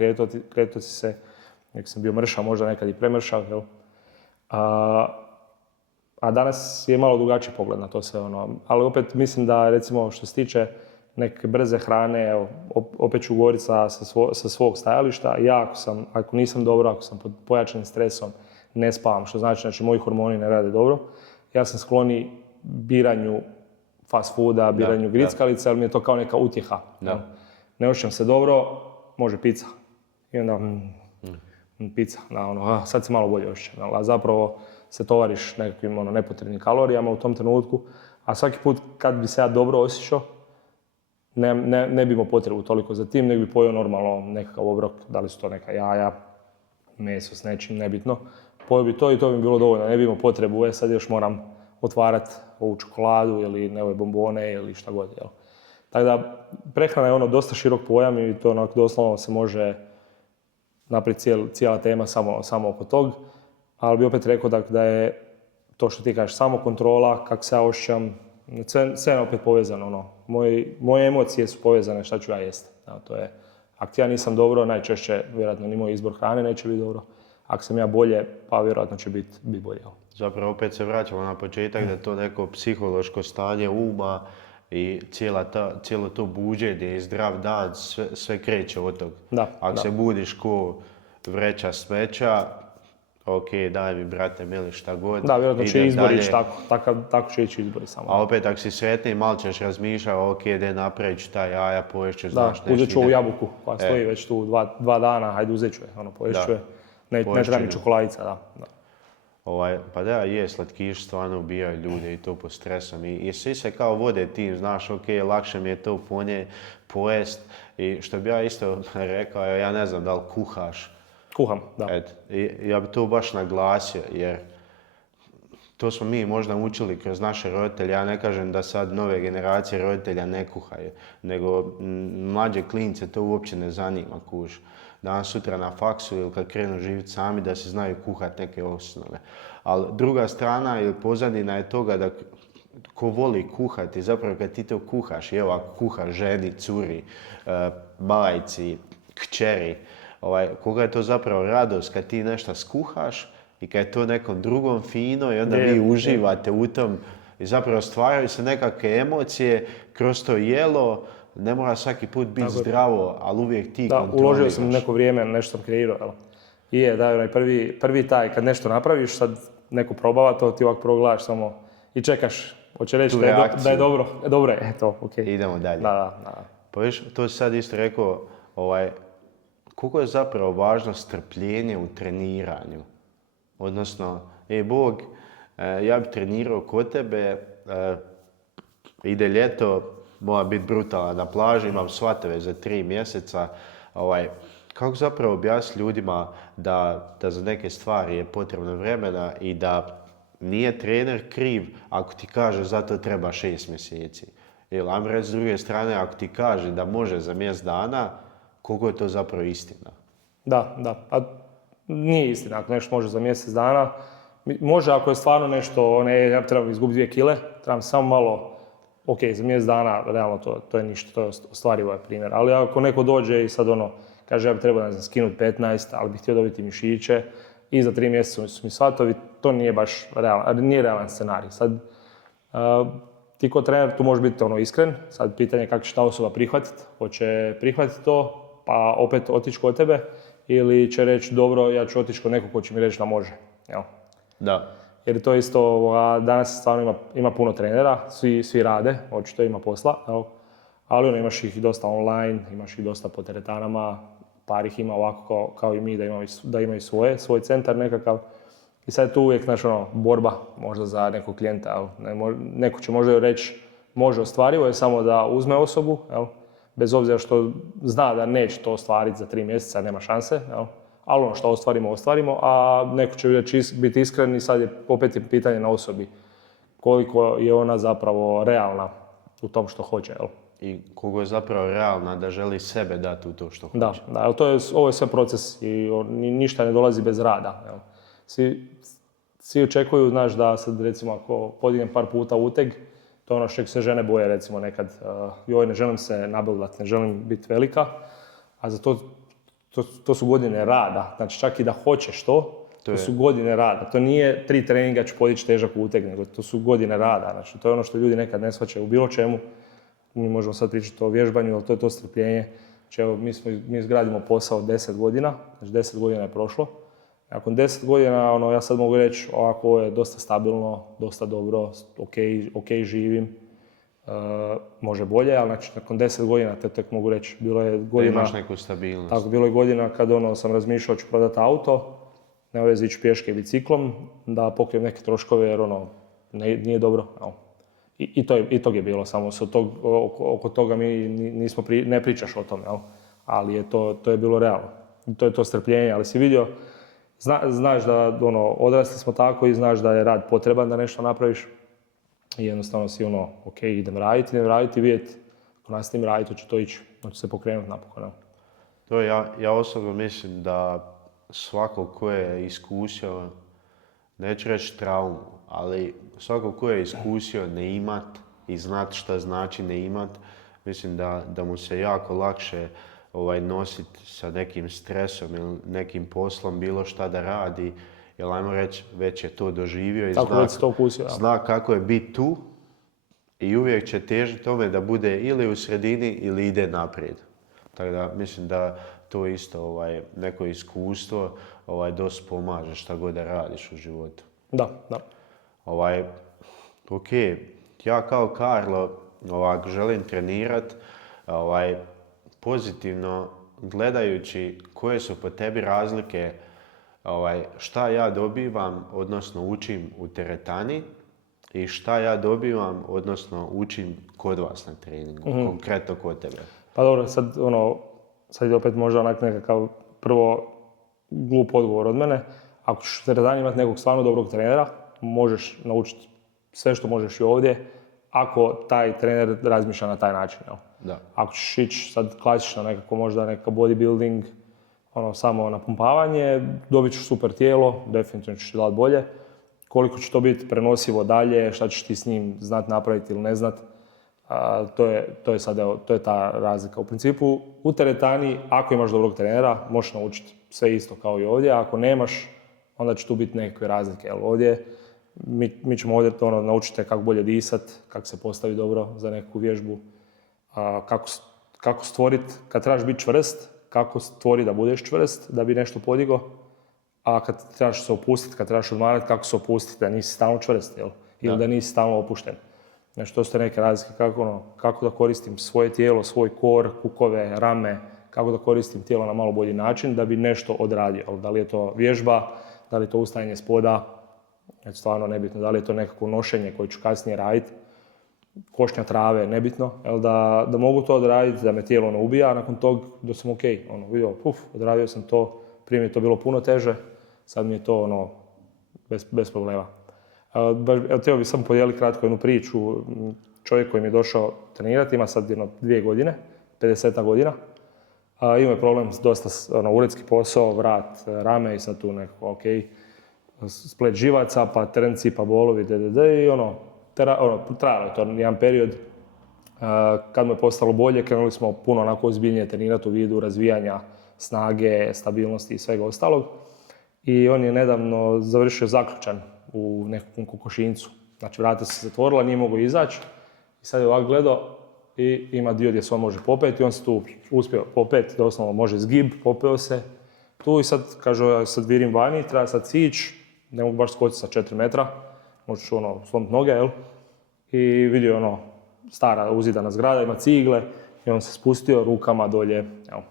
kretao si se, nek sam bio mršav, možda nekad i premršav, jel? A danas je malo drugačiji pogled na to sve, ali opet mislim da, recimo, što se tiče neke brze hrane, evo, opet ću govoriti sa svog stajališta, ja ako nisam dobro, ako sam pod pojačanim stresom, ne spavam, što znači moji hormoni ne rade dobro, ja sam skloni biranju fast fooda, biranju grickalica, ali mi je to kao neka utjeha. Ne osjećam se dobro, može pizza. I onda, pizza, sad se malo bolje osjećam, a zapravo se tovariš nekakvim nepotrebnim kalorijama u tom trenutku, a svaki put kad bi se ja dobro osjećao, ne bi imao potrebu toliko za tim, nego bi pojeo normalno nekakav obrok, da li su to neka jaja, meso s nečim, nebitno. Pojeo bi to i to bi bilo dovoljno, ne bi imao potrebu, sad još moram otvarati ovu čokoladu ili neke bombone ili šta god. Jel? Tako da, prehrana je dosta širok pojam i to doslovno se može napraviti cijela tema samo oko tog, ali bi opet rekao da je to što ti kažeš samo kontrola, kako se ja osjećam, sve je opet povezano. Moje emocije su povezane šta ću ja jesti. To je, ako ja nisam dobro, najčešće vjerojatno ni moj izbor hrane neće biti dobro. Ako sam ja bolje, pa vjerojatno će biti bolje. Zapravo opet se vraćamo na početak da je to neko psihološko stanje uma i cijelo to buđenje i zdrav dan, sve kreće od tog. Ako se budiš ko vreća smeća, ok, daj mi brate mili šta god. Da, vjerojatno će izbor ići tako će ići izbori samo. A opet ako si sretni, malo ćeš razmišljati, ok, da napravit ću taj jaja, poješću, znaš nešto. Da, uzet ću ovu jabuku koja stoji već tu 2 dana, hajde uzet ću je, poješću je. Ne treba mi čokoladica, da. Pa da, slatkiš stvarno ubijaju ljude i to pod stresom. I svi se kao vode tim, znaš, ok, lakše mi je to pojest. I što bi ja isto rekao, ja ne znam da li kuhaš. Kuham, da. Ja bi to baš naglasio, jer to smo mi možda učili kroz naše roditelje. Ja ne kažem da sad nove generacije roditelja ne kuhaju, nego mlađe klince to uopće ne zanima, kuš. Danas sutra na faksu ili kad krenu živjeti sami da se znaju kuhati neke osnove. Ali druga strana ili pozadina je toga da ko voli kuhati, zapravo kad ti to kuhaš, evo ako kuhaš ženi, curi, majci, kćeri, koga je to zapravo radost kad ti nešto skuhaš i kad je to nekom drugom fino i onda vi uživate u tom i zapravo stvaraju se nekakve emocije kroz to jelo. Ne mora svaki put biti zdravo, ali uvijek ti kontroliraš. Da, uložio sam neko vrijeme, nešto sam kreirao. I onaj prvi taj, kad nešto napraviš, sad neko probava to, ti ovako prvo gledaš samo i čekaš. Hoće reći da je dobro. Dobro je, to, ok. Idemo dalje. Da. Pa viš, to si sad isto rekao, koliko je zapravo važno strpljenje u treniranju. Odnosno, Bog, ja bi trenirao kod tebe, ide ljeto, mora biti brutalan na plaži, imam svatove za 3 mjeseca. Kako zapravo objasniti ljudima da za neke stvari je potrebno vremena i da nije trener kriv ako ti kaže zato treba 6 mjeseci. Ili, ajmo reći s druge strane, ako ti kaže da može za mjesec dana, koliko je to zapravo istina? Da. A nije istina ako nešto može za mjesec dana. Može ako je stvarno nešto, ja trebam izgubiti 2 kile, trebam samo malo. Ok, za mjesec dana, realno to je ništa, to je ostvarivo je primjer. Ali ako neko dođe i sad kaže ja bi trebao skinuti 15, ali bih htio dobiti mišiće i za 3 mjeseca su mi svatovi, to nije baš realan scenarij. Sad, ti kao trener tu možeš biti iskren, sad pitanje je kako će ta osoba prihvatiti, hoće prihvatiti to, pa opet otići kod tebe, ili će reći dobro, ja ću otići kod nekog ko će mi reći da može. Jel? Da. Jer to isto, danas stvarno ima puno trenera, svi rade, očito ima posla, ali imaš ih dosta online, imaš ih dosta po teretanama, par ih ima ovako kao i mi da imaju svoj centar nekakav. I sad je tu uvijek borba možda za nekog klijenta. Neko će možda reći može ostvarivo je samo da uzme osobu, bez obzira što zna da neće to ostvariti za 3 mjeseca, nema šanse. Ali ono što ostvarimo, a neko će biti iskren i sad je opet pitanje na osobi koliko je ona zapravo realna u tom što hoće. I koliko je zapravo realna da želi sebe dati u to što hoće. Da, ovo je sve proces i ništa ne dolazi bez rada. svi očekuju, znaš, da sad recimo ako podignem par puta uteg, to je ono što se žene boje recimo nekad, joj ne želim se nabildati, ne želim biti velika, a za to su godine rada, znači čak i da hoćeš to su godine rada. To nije 3 treninga ću podići težak uteg, nego to su godine rada. Znači, to je ono što ljudi nekad ne shvaćaju u bilo čemu. Mi možemo sad pričati o vježbanju, ali to je to strpljenje. Znači, evo, mi izgradimo posao 10 godina, znači 10 godina je prošlo. Nakon 10 godina, ja sad mogu reći, ovako, ovo je dosta stabilno, dosta dobro, ok živim. Može bolje, ali znači, nakon 10 godina, tek mogu reći, bilo je godina... Da imaš neku stabilnost. Tako, bilo je godina kad sam razmišljao ću prodati auto, ne vezi ići pješke i biciklom, da pokrijem neke troškove jer nije dobro. I tog je bilo, samo oko toga mi ne pričaš o tome, ali to je bilo realno. To je to strpljenje, ali si vidio, znaš da odrasli smo tako i znaš da je rad potreban da nešto napraviš i jednostavno si ok, idem raditi, vidjeti, ako nastavim raditi, hoće to ići, hoće se pokrenuti napokon. To ja osobno mislim da svako ko je iskusio, neću reći traumu, ali svako ko je iskusio ne imat i znat šta znači ne imat, mislim da mu se jako lakše nositi sa nekim stresom ili nekim poslom, bilo šta da radi, jer ajmo reći, već je to doživio i zna kako je biti tu i uvijek će težiti tome da bude ili u sredini ili ide naprijed. Tako da mislim da to isto neko iskustvo dosta pomaže šta god da radiš u životu. Da. Ok, ja kao Karlo želim trenirat pozitivno gledajući koje su po tebi razlike šta ja dobivam, odnosno učim u teretani i šta ja dobivam, odnosno učim kod vas na treningu, konkretno kod tebe. Pa dobro, sad je opet možda nekakav prvo glup odgovor od mene. Ako ćeš u teretani imati nekog stvarno dobrog trenera, možeš naučiti sve što možeš i ovdje, ako taj trener razmišlja na taj način. Da. Ako ćeš ići sad klasično nekako možda neka bodybuilding, samo napumpavanje, dobit ćeš super tijelo, definitivno ćeš dati bolje. Koliko će to biti prenosivo dalje, šta ćeš ti s njim znat napraviti ili ne znat, to je ta razlika. U principu, u teretani, ako imaš dobrog trenera, možeš naučiti sve isto kao i ovdje, a ako nemaš, onda će tu biti nekakve razlike. Jer ovdje, mi ćemo ovdje naučiti kako bolje disat, kako se postavi dobro za neku vježbu, kako stvoriti, kad trebaš biti čvrst, kako stvoriti da budeš čvrst, da bi nešto podigao, a kad trebaš se opustiti, kad trebaš odmarati, kako se opustiti, da nisi stalno čvrst, ili da nisi stalno opušten. Znači, to su neke razlike kako da koristim svoje tijelo, svoj kor, kukove, rame, kako da koristim tijelo na malo bolji način da bi nešto odradio. Da li je to vježba, da li je to ustajanje s poda, znači stvarno nebitno, da li je to nekako nošenje koje ću kasnije raditi, košnja trave, nebitno, da mogu to odraditi, da me tijelo ne ubija, a nakon tog da sam ok, vidio, odradio sam to, prije mi je to bilo puno teže, sad mi je to bez problema. Htio bih samo podijeliti kratko jednu priču. Čovjek koji mi je došao trenirati, ima sad 2 godine, 50 godina. Ima je problem s dosta uredski posao, vrat, rame i sad tu nekako ok. Splet živaca, pa trnci, pa bolovi, i trajalo je to jedan period. Kad mu je postalo bolje, krenuli smo puno onako ozbiljnije trenirati u vidu razvijanja snage, stabilnosti i svega ostalog. I on je nedavno završio zaključan u nekakvom kokošincu. Znači, vrata se zatvorila, nije mogao izaći. I sad je ovako gledao i ima dio gdje se on može popeti. I on se tu uspio popeti, doslovno može zgib, popeo se. Tu i sad, kaže, ja sad vidim vani, treba sad sići, ne mogu baš skočiti sa 4 metra. Možeš slomiti noge, jel? I vidio stara uzidana zgrada, ima cigle. I on se spustio rukama dolje. Evo.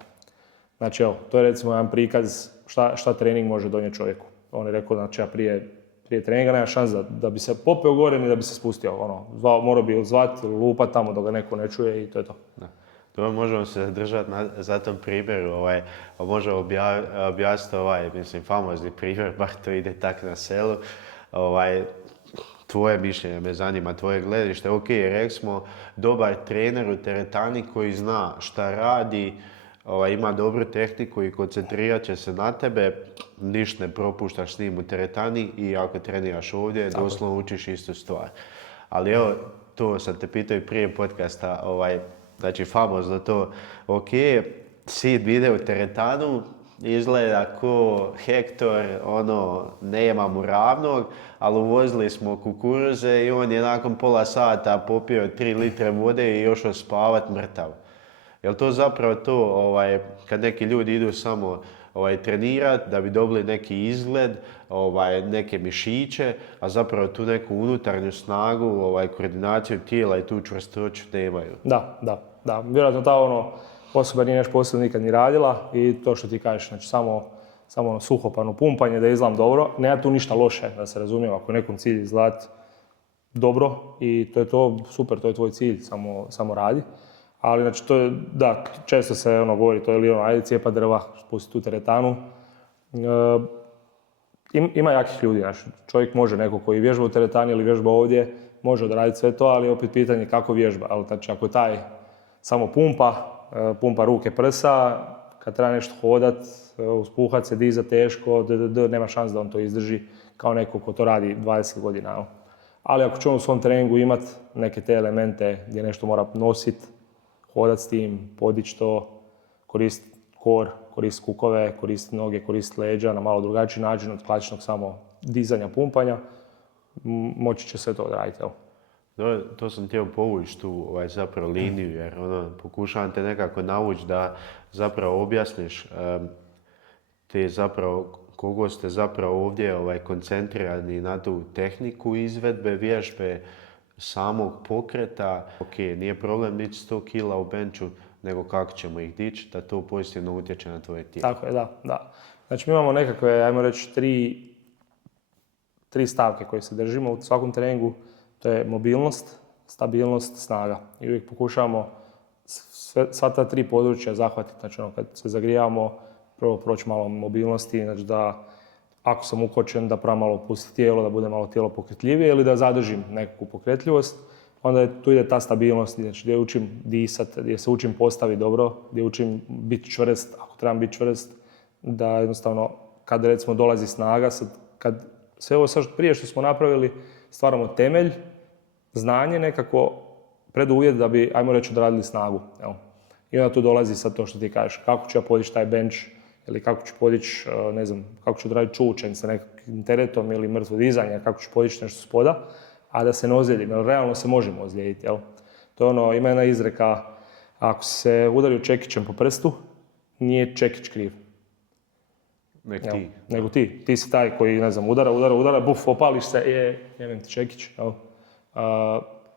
Znači, evo, to je recimo jedan prikaz šta trening može donijeti čovjeku. On je rekao, znači, ja prije treninga nema šans da bi se popeo gore ni da bi se spustio. Morao bi zvati ili lupat tamo da ga neko ne čuje i to je to. Da. To možemo se zadržati za tom primjeru. Možemo objasniti famozni primjer, bar to ide tak na selu. Tvoje mišljenje me zanima, tvoje gledište. Ok, rekli smo, dobar trener u teretani koji zna šta radi, ima dobru tehniku i koncentrirat će se na tebe, ništa ne propuštaš s njim u teretani i ako treniraš ovdje, doslovno učiš istu stvar. Ali evo, to sam te pitao i prije podcasta, znači famozno to, ok, Sid ide u teretanu, izgleda ko Hektor, nema mu ravnog, ali uvozili smo kukuruze i on je nakon pola sata popio 3 litre vode i još spavat mrtav. Jel to zapravo to, kad neki ljudi idu samo trenirati da bi dobili neki izgled, neke mišiće, a zapravo tu neku unutarnju snagu, koordinaciju tijela i tu čvrstoću nemaju. Da. Vjerojatno ta osoba nije nešto posebno nikad ni radila i to što ti kažeš, znači samo suhopano pumpanje da izgledam dobro, nema tu ništa loše, da se razumijem, ako je nekom cilj izgledati dobro i to je to, super, to je tvoj cilj, samo radi. Ali znači to je, da, često se govori, to je li ajde cijepa drva, spusti tu teretanu. Ima jakih ljudi, znači čovjek može, neko koji vježba u teretani ili vježba ovdje, može odraditi sve to, ali opet pitanje kako vježba. Ali znači ako je taj samo pumpa ruke prsa, kad treba nešto hodat, uspuhat se, dizat teško, nema šans da on to izdrži kao neko ko to radi 20 godina. Ali ako će on u svom treningu imat neke te elemente gdje nešto mora nositi, hodat s tim, podići to, koristiti kor, koristiti kukove, koristiti noge, koristiti leđa na malo drugačiji način od klasičnog samo dizanja, pumpanja, moći će sve to odraditi. To sam htio povući tu zapravo liniju, jer pokušavam te nekako navući da zapravo objasniš te zapravo koliko ste zapravo ovdje koncentrirani na tu tehniku izvedbe, vježbe, samog pokreta. Ok, nije problem dići 100 kila u benchu, nego kako ćemo ih dići, da to pozitivno utječe na tvoje tijelo. Tako je, da. Znači mi imamo nekakve, ajmo reći, tri stavke koje se držimo u svakom treningu. To je mobilnost, stabilnost, snaga. I uvijek pokušavamo sva ta 3 područja zahvatiti. Znači kad se zagrijavamo, prvo proći malo mobilnosti, znači da ako sam ukočen da pravo malo pusti tijelo, da bude malo tijelo pokretljivije ili da zadržim nekakvu pokretljivost. Onda tu ide ta stabilnost, znači gdje učim disat, gdje se učim postaviti dobro, gdje učim biti čvrst, ako trebam biti čvrst, da jednostavno kad recimo dolazi snaga, kad sve ovo sad prije što smo napravili, stvaramo temelj, znanje nekako, preduvjet da bi, ajmo reći, odradili snagu. Evo. I onda tu dolazi sad to što ti kažeš, kako ću ja podići taj bench, ili kako ću podići, ne znam, kako ću odraditi čučanj sa nekakvim teretom ili mrtvo dizanje, kako ću podići nešto spoda, a da se ne ozlijedim, jer realno se možemo ozlijediti. Jel? To je ima jedna izreka, ako se udario čekićem po prstu, nije čekić kriv. Nego ti. Ti si taj koji, ne znam, udara, buf, opališ se, jebem ti čekić.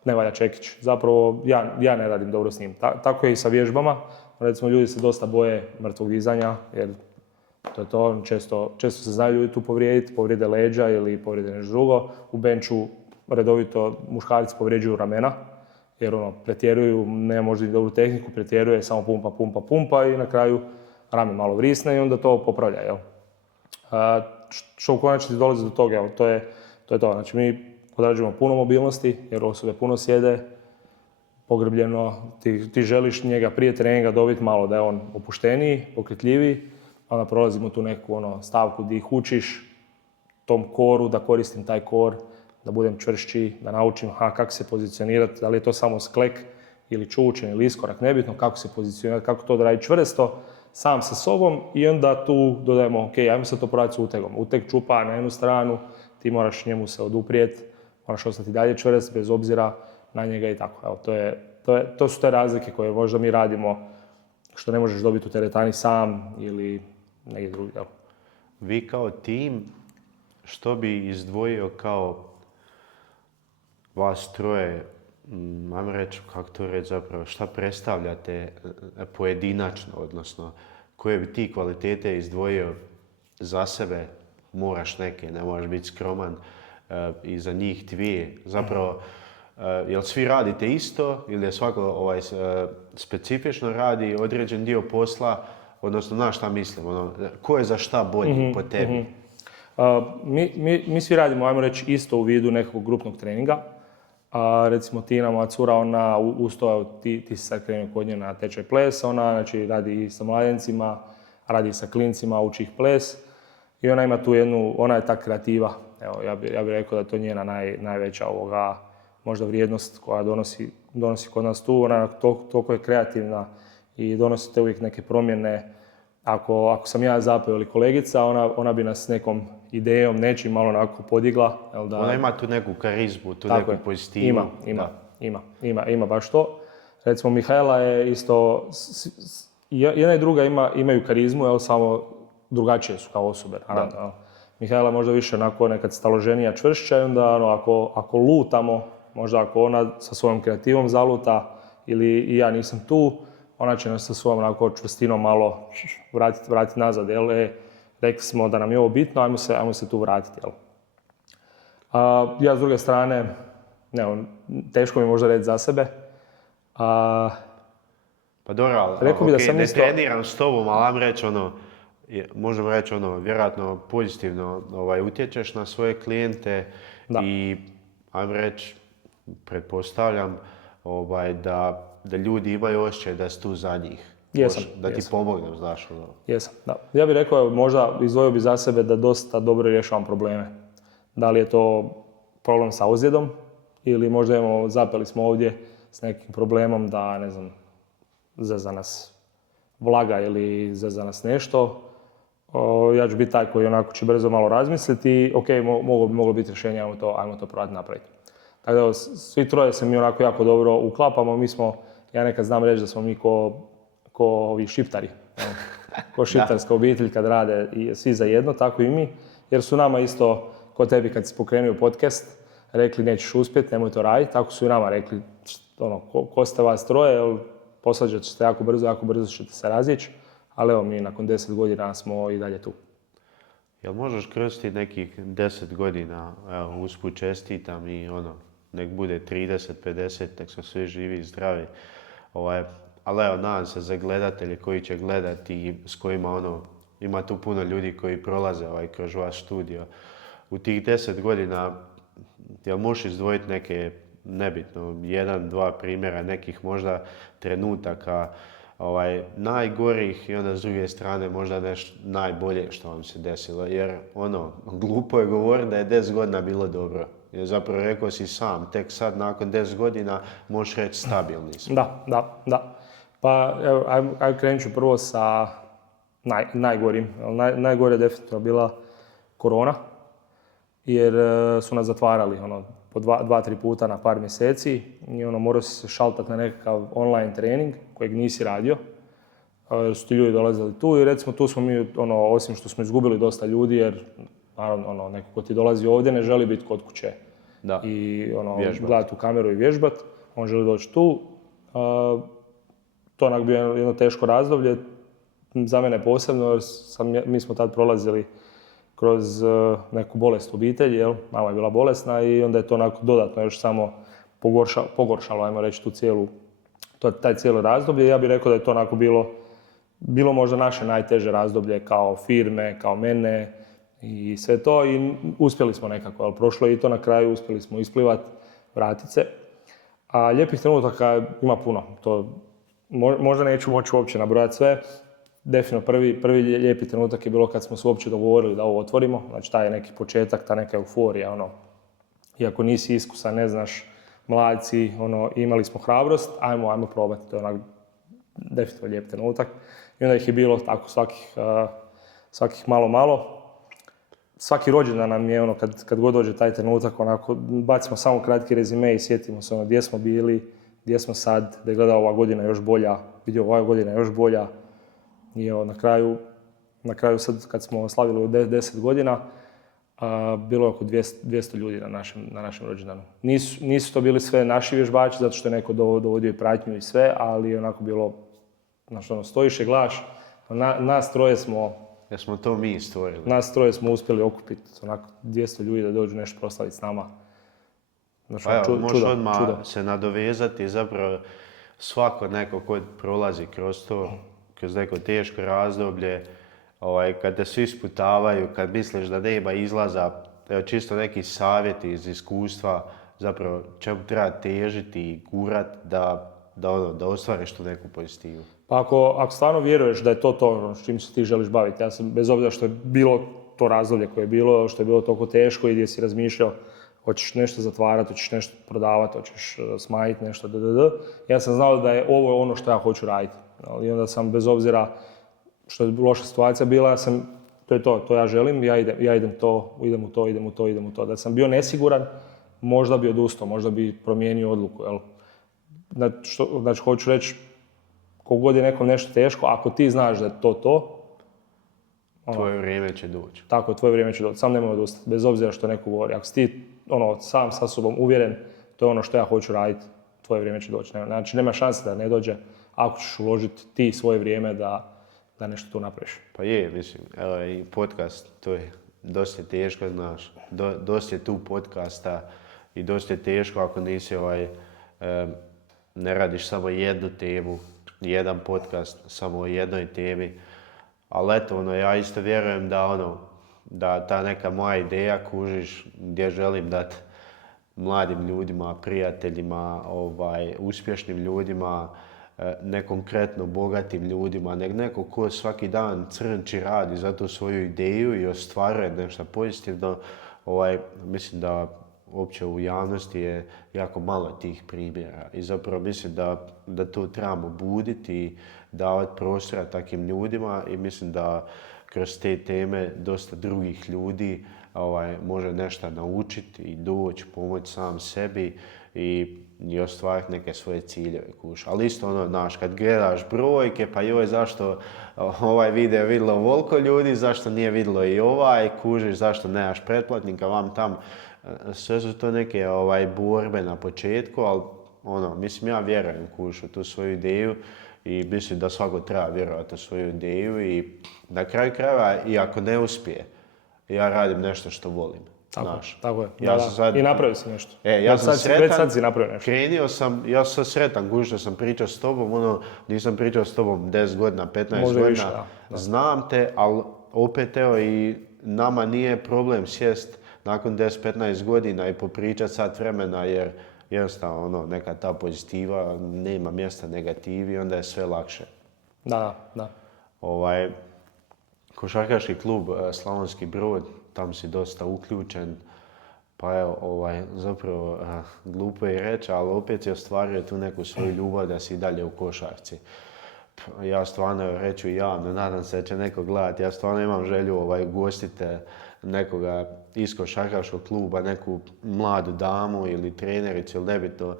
Ne valja čekić. Zapravo, ja ne radim dobro s njim. Tako je i sa vježbama. Recimo, ljudi se dosta boje mrtvog dizanja, jer to je to, često se znaju ljudi tu povrijediti, povrijede leđa ili povrijede nešto drugo. U benchu redovito muškarci povrijeđuju ramena, jer pretjeruju, nema možda i dobru tehniku, pretjeruje, samo pumpa i na kraju rame malo vrisne i onda to popravlja. Jel? Što u konačnici dolazi do toga, jel? To je to. Znači mi odrađujemo puno mobilnosti, jer osobe puno sjede, pogrbljeno, ti želiš njega prije treninga dobiti malo da je on opušteniji, pokretljiviji, onda prolazimo tu neku stavku gdje ih učiš tom koru, da koristim taj kor, da budem čvršći, da naučim kako se pozicionirati, da li je to samo sklek ili čučen ili iskorak, nebitno kako se pozicionirati, kako to da radi čvrsto, sam sa sobom i onda tu dodajemo, ok, ajmo se to provati s utegom. Uteg čupa na jednu stranu, ti moraš njemu se oduprijeti, moraš ostati dalje čvrst bez obzira na njega i tako. Evo, to su te razlike koje možda mi radimo što ne možeš dobiti u teretani sam ili negdje drugdje. Evo. Vi kao tim, što bi izdvojio kao vas troje, ajmo reći, kako to reći zapravo, šta predstavljate pojedinačno, odnosno koje bi ti kvalitete izdvojio za sebe, moraš neke, ne moraš biti skroman, i za njih dvije. Zapravo, jel svi radite isto ili je svako specifično radi određen dio posla, odnosno na šta mislim, ko je za šta bolji po tebi? Mi svi radimo, ajmo reći, isto u vidu nekog grupnog treninga. A recimo Tina, moja cura, ona uz to, ti si sad krenuo kod nje na tečaj plesa, ona znači radi i sa mladencima, radi i sa klincima, uči ih ples. I ona ima tu jednu, ona je ta kreativa. Evo, ja bih rekao da je to njena najveća možda vrijednost koja donosi kod nas tu. Ona toliko je kreativna i donosite uvijek neke promjene. Ako sam ja zapeo ili kolegica, ona bi nas nekom idejom, nečim malo onako podigla. Ona ima tu neku karizmu, tu neku pozitivu. Ima baš to. Recimo Mihajla je isto, jedna i druga imaju karizmu, samo drugačije su kao osobe. Mihajla možda više onako nekad staloženija, čvršća i onda ako lutamo, možda ako ona sa svojom kreativom zaluta ili i ja nisam tu, ona će nas sa svojom onako čvrstinom malo vratiti nazad. Rekli smo da nam je ovo bitno, ajmo se tu vratiti. Ja s druge strane, teško mi možda reći za sebe. Pa dobro, ali ne treniram s tobom, ali ajmo reći možemo reći vjerojatno pozitivno utječeš na svoje klijente i ajmo reći, pretpostavljam da ljudi imaju osjećaj da si tu za njih. Da ti pomognem, znaš. Jesam, da. Ja bih rekao, možda izdvojio bi za sebe da dosta dobro rješavam probleme. Da li je to problem sa ozljedom ili možda zapeli smo ovdje s nekim problemom da, ne znam, zeza nas vlaga ili zeza nas nešto. Ja ću biti taj koji onako će brzo malo razmisliti i ok, moglo biti rješenje, ajmo to probati napraviti. Tako da, svi troje se mi onako jako dobro uklapamo, ja nekad znam reći da smo mi ko ovi šiptari, ko šiptarska obitelj kad rade i svi zajedno, tako i mi, jer su nama isto, ko tebi kad si pokrenuo podcast, rekli nećeš uspjeti, nemoj to raditi, tako su i nama rekli, ko ste vas troje, posvađat ćete jako brzo ćete se razići, ali evo mi nakon 10 godina smo i dalje tu. Jel možeš krstiti nekih 10 godina, evo, usput čestitam i nek bude 30, 50, nek su svi živi i zdravi. Ali evo, nadam se za gledatelje koji će gledati i s kojima ima tu puno ljudi koji prolaze kroz vaš studio. U tih 10 godina, jel možeš izdvojiti neke, nebitno, 1-2 primjera nekih možda trenutaka najgorih i onda s druge strane možda nešto najbolje što vam se desilo. Jer glupo je govoriti da je 10 godina bilo dobro. Jer zapravo rekao si sam, tek sad nakon 10 godina možeš reći stabilni smo. Da. Pa evo, ajmo krenut ću prvo sa najgorim. Najgore je definitivno bila korona, jer su nas zatvarali po 2-3 puta na par mjeseci i morao si se šaltati na nekakav online trening kojeg nisi radio. Su ti ljudi dolazili tu i recimo tu smo mi, osim što smo izgubili dosta ljudi, jer naravno neko ko ti dolazi ovdje ne želi biti kod kuće i gledati u kameru i vježbat, on želi doći tu. To je onak bio jedno teško razdoblje, za mene posebno, jer mi smo tad prolazili kroz neku bolest u obitelji, mama je bila bolesna i onda je to onako dodatno još samo pogoršalo, ajmo reći, taj cijelo razdoblje. Ja bih rekao da je to onako bilo možda naše najteže razdoblje kao firme, kao mene i sve to i uspjeli smo nekako, ali prošlo je i to na kraju, uspjeli smo isplivati, vratiti se. A lijepih trenutaka ima puno, to možda neću moći uopće nabrojati sve. Definitivno prvi lijepi trenutak je bilo kad smo se uopće dogovorili da ovo otvorimo, znači taj je neki početak, ta neka euforija, iako nisi iskusan, ne znaš, mladci, imali smo hrabrost, ajmo probati, to je onak definitivno lijep trenutak. I onda ih je bilo tako svakih malo. Svaki rođendan nam je kad god dođe taj trenutak, onako bacimo samo kratki rezime i sjetimo se gdje smo bili, gdje smo sad, da je gleda ova godina još bolja, vidio ova godina još bolja. I na kraju sad kad smo slavili 10 godina, bilo je oko 200 ljudi na našem rođendanu. Nisu to bili sve naši vježbači, zato što je neko dovodio i pratnju i sve, ali je onako bilo, stojiš i gledaš, nas troje smo... Jer smo to mi stvorili. Nas troje smo uspjeli okupiti onako 200 ljudi da dođu nešto proslaviti s nama. Možeš odmah se nadovezati, zapravo svako neko ko prolazi kroz neko teško razdoblje, kad te svi sputavaju, kad misliš da nema izlaza, čisto neki savjeti iz iskustva, zapravo čemu treba težiti i gurat da ostvariš tu neku pozitivu. Pa ako stvarno vjeruješ da je to s čim se ti želiš baviti, ja sam bez obzira što je bilo to razdoblje koje je bilo, što je bilo toliko teško i gdje si razmišljao hoćeš nešto zatvarati, hoćeš nešto prodavati, hoćeš smanjiti nešto, ja sam znao da je ovo ono što ja hoću raditi. I onda sam bez obzira što je loša situacija bila, to je to ja želim, ja idem u to. Da sam bio nesiguran, možda bi odustao, možda bi promijenio odluku. Jel? Znači, hoću reći, kogod je nekom nešto teško, ako ti znaš da je to, tvoje vrijeme će doći. Tako, tvoje vrijeme će doći. Sam nemoj odustati, bez obzira što neko govori. Ako si ti sam sa sobom uvjeren, to je ono što ja hoću raditi, tvoje vrijeme će doći. Znači, nema šanse da ne dođe ako ćeš uložiti ti svoje vrijeme da nešto tu napraviš. Pa je, mislim, evo i podcast, to je dosta teško, znaš. Dosta je tu podcasta i dosta je teško ako nisi ne radiš samo jednu temu, jedan podcast, samo o jednoj temi. Ali eto, ja isto vjerujem da ta neka moja ideja, kužiš, gdje želim dati mladim ljudima, prijateljima, uspješnim ljudima, ne konkretno bogatim ljudima, nego neko ko svaki dan crnči, radi za tu svoju ideju i ostvaruje nešto pozitivno. Mislim da uopće u javnosti je jako malo tih primjera i zapravo mislim da to trebamo buditi i davati prostora takvim ljudima i mislim da kroz te teme dosta drugih ljudi može nešto naučiti i doći, pomoći sam sebi i ostvariti neke svoje ciljeve, kuš. Ali isto znaš, kad gledaš brojke, pa joj, zašto ovaj video je vidjelo ovoliko ljudi, zašto nije vidjelo i kužiš, zašto nemaš pretplatnika, vam tam. Sve su to neke borbe na početku, ali mislim, ja vjerujem, kuš, u tu svoju ideju i mislim da svako treba vjerovati u svoju ideju i na kraju krajeva, i ako ne uspije, ja radim nešto što volim. Tako je. I napravio si nešto. Ja sam sretan, već sad si napravio nešto. Ja sam sretan, kužiš, da sam pričao s tobom, nisam pričao s tobom 10 godina, 15 možda godina, više, da. Znam te, ali opet evo i nama nije problem sjest nakon 10-15 godina i popričati sat vremena jer jednostavno neka ta pozitiva, nema mjesta negativi, onda je sve lakše. Da. Košarkaški klub Slavonski Brod, tam si dosta uključen, pa evo, zapravo glupo je reći, ali opet si ostvario tu neku svoju ljubav da si i dalje u košarci. Ja stvarno reću javno, nadam se da će neko gledati, ja stvarno imam želju ugostiti nekoga iz košarkaškog kluba, neku mladu damu ili trenericu ili nebitno,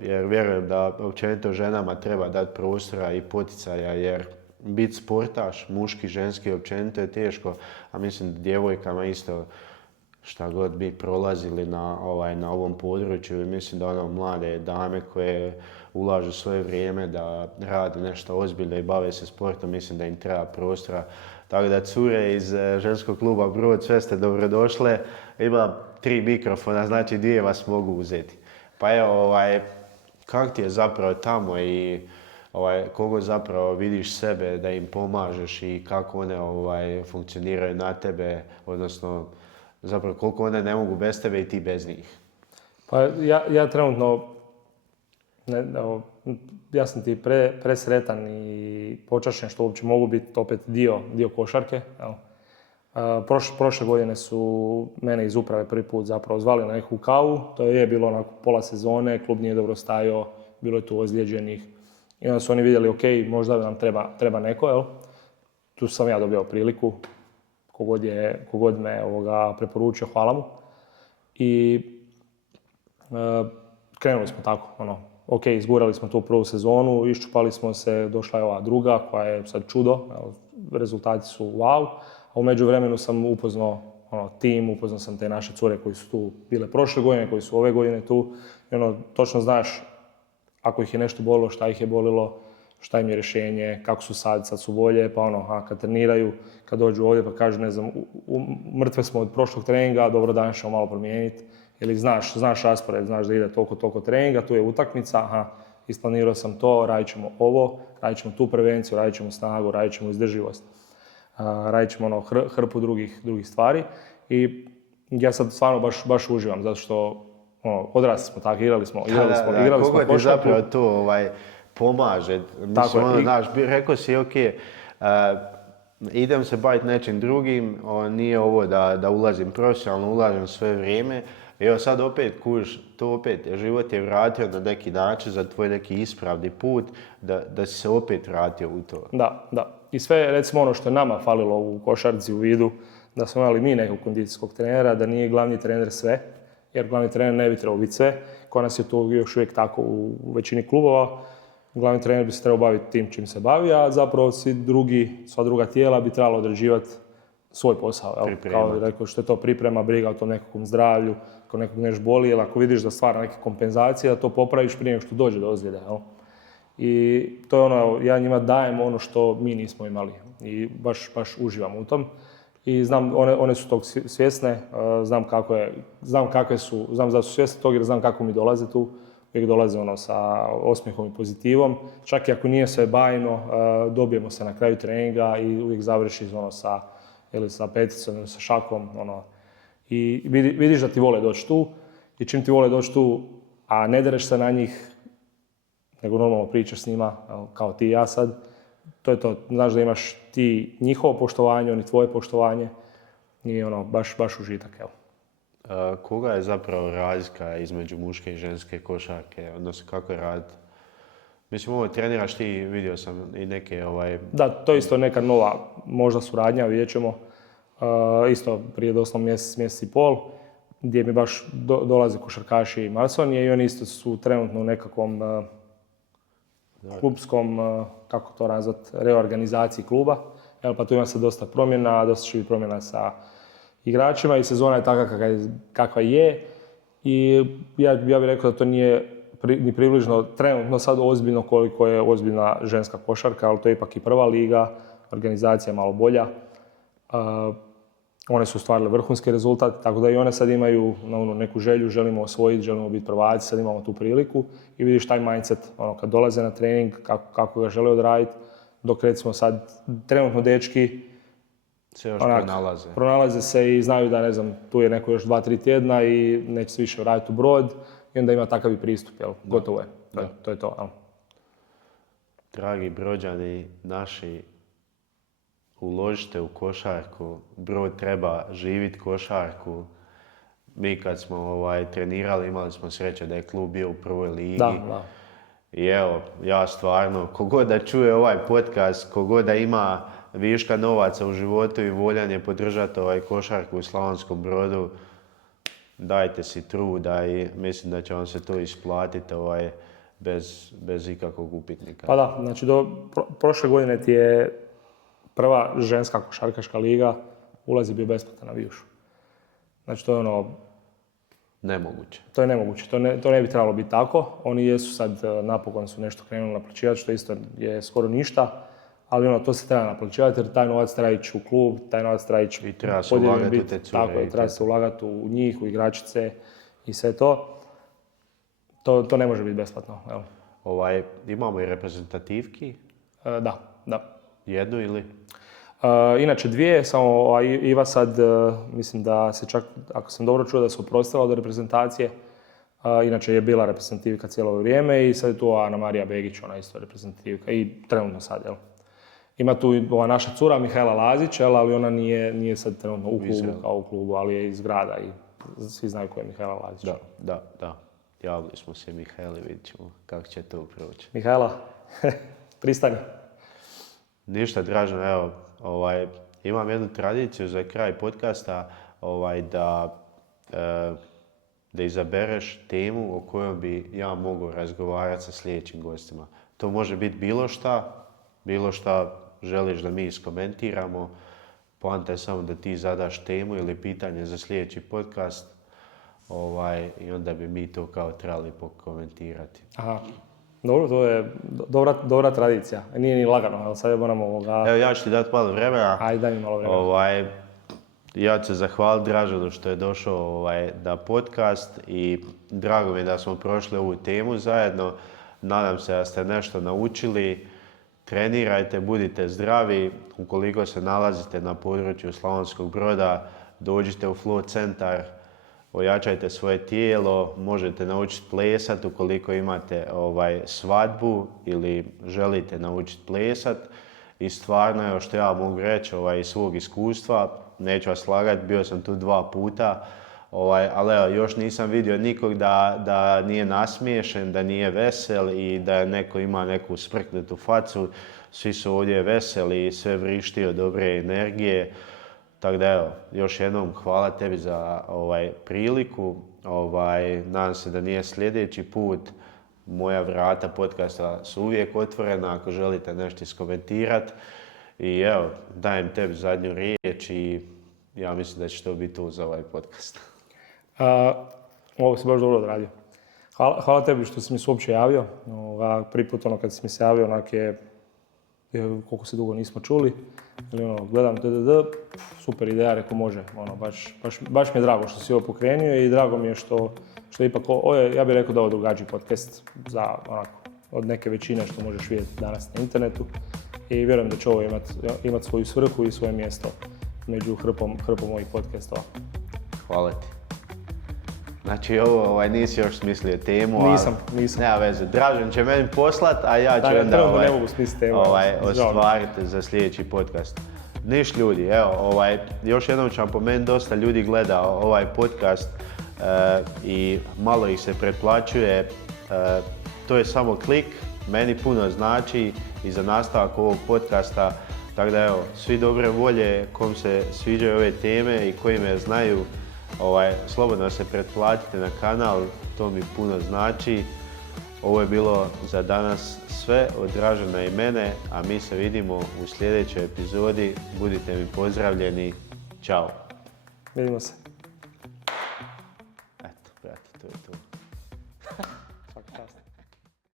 jer vjerujem da općenito ženama treba dati prostora i poticaja, jer biti sportaš, muški, ženski, općenito je teško, a mislim da djevojkama isto šta god bi prolazili na ovom području i mislim da mlade dame koje ulažu svoje vrijeme da rade nešto ozbiljno i bave se sportom, mislim da im treba prostora. Tako da cure iz ženskog kluba Brod, sve ste dobrodošle. Ima 3 mikrofona, znači 2 vas mogu uzeti. Pa evo, kako ti je zapravo tamo i koliko zapravo vidiš sebe da im pomažeš i kako one funkcioniraju na tebe, odnosno zapravo koliko one ne mogu bez tebe i ti bez njih? Pa ja trenutno, ja sam ti presretan i počašćen što uopće mogu biti opet dio košarke. Prošle godine su mene iz uprave prvi put zapravo zvali na neku kavu, to je bilo onako pola sezone, klub nije dobro stajao, bilo je tu ozlijeđenih. I onda su oni vidjeli, ok, možda nam treba neko, jel? Tu sam ja dobio priliku, kogod me preporučio, hvala mu. I krenuli smo tako, ok, izgurali smo tu prvu sezonu, iščupali smo se, došla je ova druga koja je sad čudo, rezultati su wow. A u međuvremenu sam upoznao tim, upoznao sam te naše cure koji su tu bile prošle godine, koji su ove godine tu. I točno znaš ako ih je nešto bolilo, šta ih je bolilo, šta im je rješenje, kako su sad su bolje, pa kad treniraju, kad dođu ovdje pa kažu, ne znam, mrtve smo od prošlog treninga, dobro, danas ćemo malo promijeniti. Ili znaš raspored, znaš da ide toliko treninga, tu je utakmica, isplanirao sam to, radit ćemo ovo, radit ćemo tu prevenciju, radit ćemo snagu, radit ćemo izdrživost, radit ćemo hrpu drugih stvari. I ja sad stvarno baš uživam, zato što Odrasli smo tako, igrali smo Koliko ti košarku. zapravo to pomaže? Tako je, Mislim, znaš, rekao si, ok, idem se baviti nečim drugim, nije ovo da ulazim profesionalno, ulažem sve vrijeme. Evo sad opet kuš, to opet, život je vratio na neki način za tvoj neki ispravni put, da si se opet vratio u to. Da. I sve, recimo ono što je nama falilo u košarci u vidu, da smo imali mi nekog kondicijskog trenera, da nije glavni trener sve, jer glavni trener ne bi trebao biti sve. Kod nas je to još uvijek tako u većini klubova. Glavni trener bi se trebao baviti tim čim se bavi, a zapravo sva druga tijela bi trebalo određivati svoj posao. Kao rekao, što je to priprema, briga o tom nekakvom zdravlju, ako nekog nešto boli, ili ako vidiš da stvara neke kompenzacije, da to popraviš prije nego što dođe do ozljede. I to je ono, ja njima dajem ono što mi nismo imali i baš uživam u tom. I znam, one su tog svjesne, znam da su svjesne tog jer znam kako mi dolaze tu. Uvijek dolaze sa osmijehom i pozitivom. Čak i ako nije sve bajno, dobijemo se na kraju treninga i uvijek završi sa peticom ili sa šakom. I vidiš da ti vole doći tu i čim ti vole doći tu, a ne dereš se na njih, nego normalno pričaš s njima, kao ti i ja sad, to je to. Znaš da imaš ti njihovo poštovanje, oni tvoje poštovanje i baš užitak, evo. Koga je zapravo razlika između muške i ženske košarke, odnosno kako je raditi? Mislim, ovo treniraš ti, vidio sam i neke Da, to je isto neka nova možda suradnja, vidjet ćemo. Isto prije doslovno mjesec i pol, gdje mi baš dolaze košarkaši i masonije i oni isto su trenutno u nekakvom klubskom, kako to nazvat, reorganizaciji kluba. Pa tu ima se dosta promjena, dosta će biti promjena sa igračima i sezona je takva kakva je. I ja bih rekao da to nije ni približno trenutno sad ozbiljno koliko je ozbiljna ženska košarka, ali to je ipak i prva liga, organizacija je malo bolja. One su ostvarile vrhunski rezultat, tako da i one sad imaju neku želju, želimo osvojiti, želimo biti prvaci, sad imamo tu priliku i vidiš taj mindset, kad dolaze na trening, kako ga žele odraditi, dok recimo sad trenutno dečki se još pronalaze se i znaju da, ne znam, tu je neko još 2-3 tjedna i neće se više vratiti u Brod i onda ima takav i pristup, gotovo je. To je to. Dragi Brođani naši, uložite u košarku, Brod treba živjeti košarku. Mi kad smo trenirali imali smo sreće da je klub bio u prvoj ligi. Da. I evo, ja stvarno, kogod da čuje ovaj podcast, kogod da ima viška novaca u životu i voljan je podržati košarku u Slavonskom Brodu, dajte si truda i mislim da će vam se to isplatiti bez ikakvog upitnika. Pa da, znači prošle godine ti je prva ženska košarkaška liga, ulaz je bio besplatan na Vijušu. Znači to je nemoguće. To je nemoguće, to ne bi trebalo biti tako. Oni jesu sad, napokon su nešto krenuli naplaćivati, što isto je skoro ništa, ali to se treba naplaćivati jer taj novac treba ići u klub, taj novac treba ići i treba se ulagati u te cure. Tako je, treba se ulagati u njih, u igračice i sve to. To ne može biti besplatno. Evo. Imamo i reprezentativki? Da. Jednu ili? Inače dvije, samo Iva sad, mislim da se čak, ako sam dobro čuo, da se oprostila od reprezentacije. Inače je bila reprezentativka cijelo vrijeme i sad je tu Ana Marija Begić, ona isto reprezentativka i trenutno sad, jel? Ima tu ova naša cura Mihajla Lazić, ali ona nije sad trenutno u klubu kao u klubu, ali je iz grada i svi znaju ko je Mihajla Lazić. Da. Javili smo se Mihajli, vidit ćemo kako će to proći. Mihajla, pristani. Ništa, Dražen, evo, imam jednu tradiciju za kraj podcasta, da izabereš temu o kojoj bi ja mogao razgovarati sa sljedećim gostima. To može biti bilo šta želiš da mi iskomentiramo. Poanta je samo da ti zadaš temu ili pitanje za sljedeći podcast i onda bi mi to kao trebali pokomentirati. Aha. Dobro, to je dobra tradicija. Nije ni lagano, ali sad moramo Evo, ja ću ti dati malo vremena. Ajde, daj mi malo vremena. Ja ću se zahvaliti Draženu što je došao na podcast i drago mi je da smo prošli ovu temu zajedno. Nadam se da ste nešto naučili. Trenirajte, budite zdravi. Ukoliko se nalazite na području Slavonskog Broda, dođite u Flow centar. ojačajte svoje tijelo, možete naučiti plesat ukoliko imate svadbu ili želite naučiti plesat. I stvarno, evo što ja mogu reći iz svog iskustva, neću vas slagati, bio sam tu 2 puta, ali evo, još nisam vidio nikog da nije nasmiješen, da nije vesel i da neko ima neku smrknutu facu. Svi su ovdje veseli i sve vrišti od dobre energije. Tako da evo, još jednom hvala tebi za priliku. Nadam se da nije sljedeći put. Moja vrata podcasta su uvijek otvorena ako želite nešto iskomentirati. I evo, dajem tebi zadnju riječ i ja mislim da će to biti tu za ovaj podcast. Ovo si baš dobro odradio. Hvala tebi što si mi se uopće javio. Prvi put kad si mi se javio, onak je koliko se dugo nismo čuli. Gledam super ideja, reko može. Baš mi je drago što si ovo pokrenio i drago mi je što ipak, ja bih rekao da je ovo drugačiji podcast za od neke većine što možeš vidjeti danas na internetu. I vjerujem da će ovo imati svoju svrhu i svoje mjesto među hrpom mojih podcastova. Hvala ti. Znači ovo nisi još smislio temu, Nisam. Nema veze. Dražen će meni poslat, a ja ću onda ne mogu smisliti temu. Ostvariti za sljedeći podcast. Niš ljudi, evo, još jednom ću vam pomenuti, dosta ljudi gleda ovaj podcast i malo ih se pretplaćuje. To je samo klik, meni puno znači i za nastavak ovog podcasta. Tako da evo, svi dobre volje kom se sviđaju ove teme i koji me znaju, slobodno se pretplatite na kanal, to mi puno znači. Ovo je bilo za danas sve od Dražena i mene, a mi se vidimo u sljedećoj epizodi. Budite mi pozdravljeni. Ćao. Vidimo se.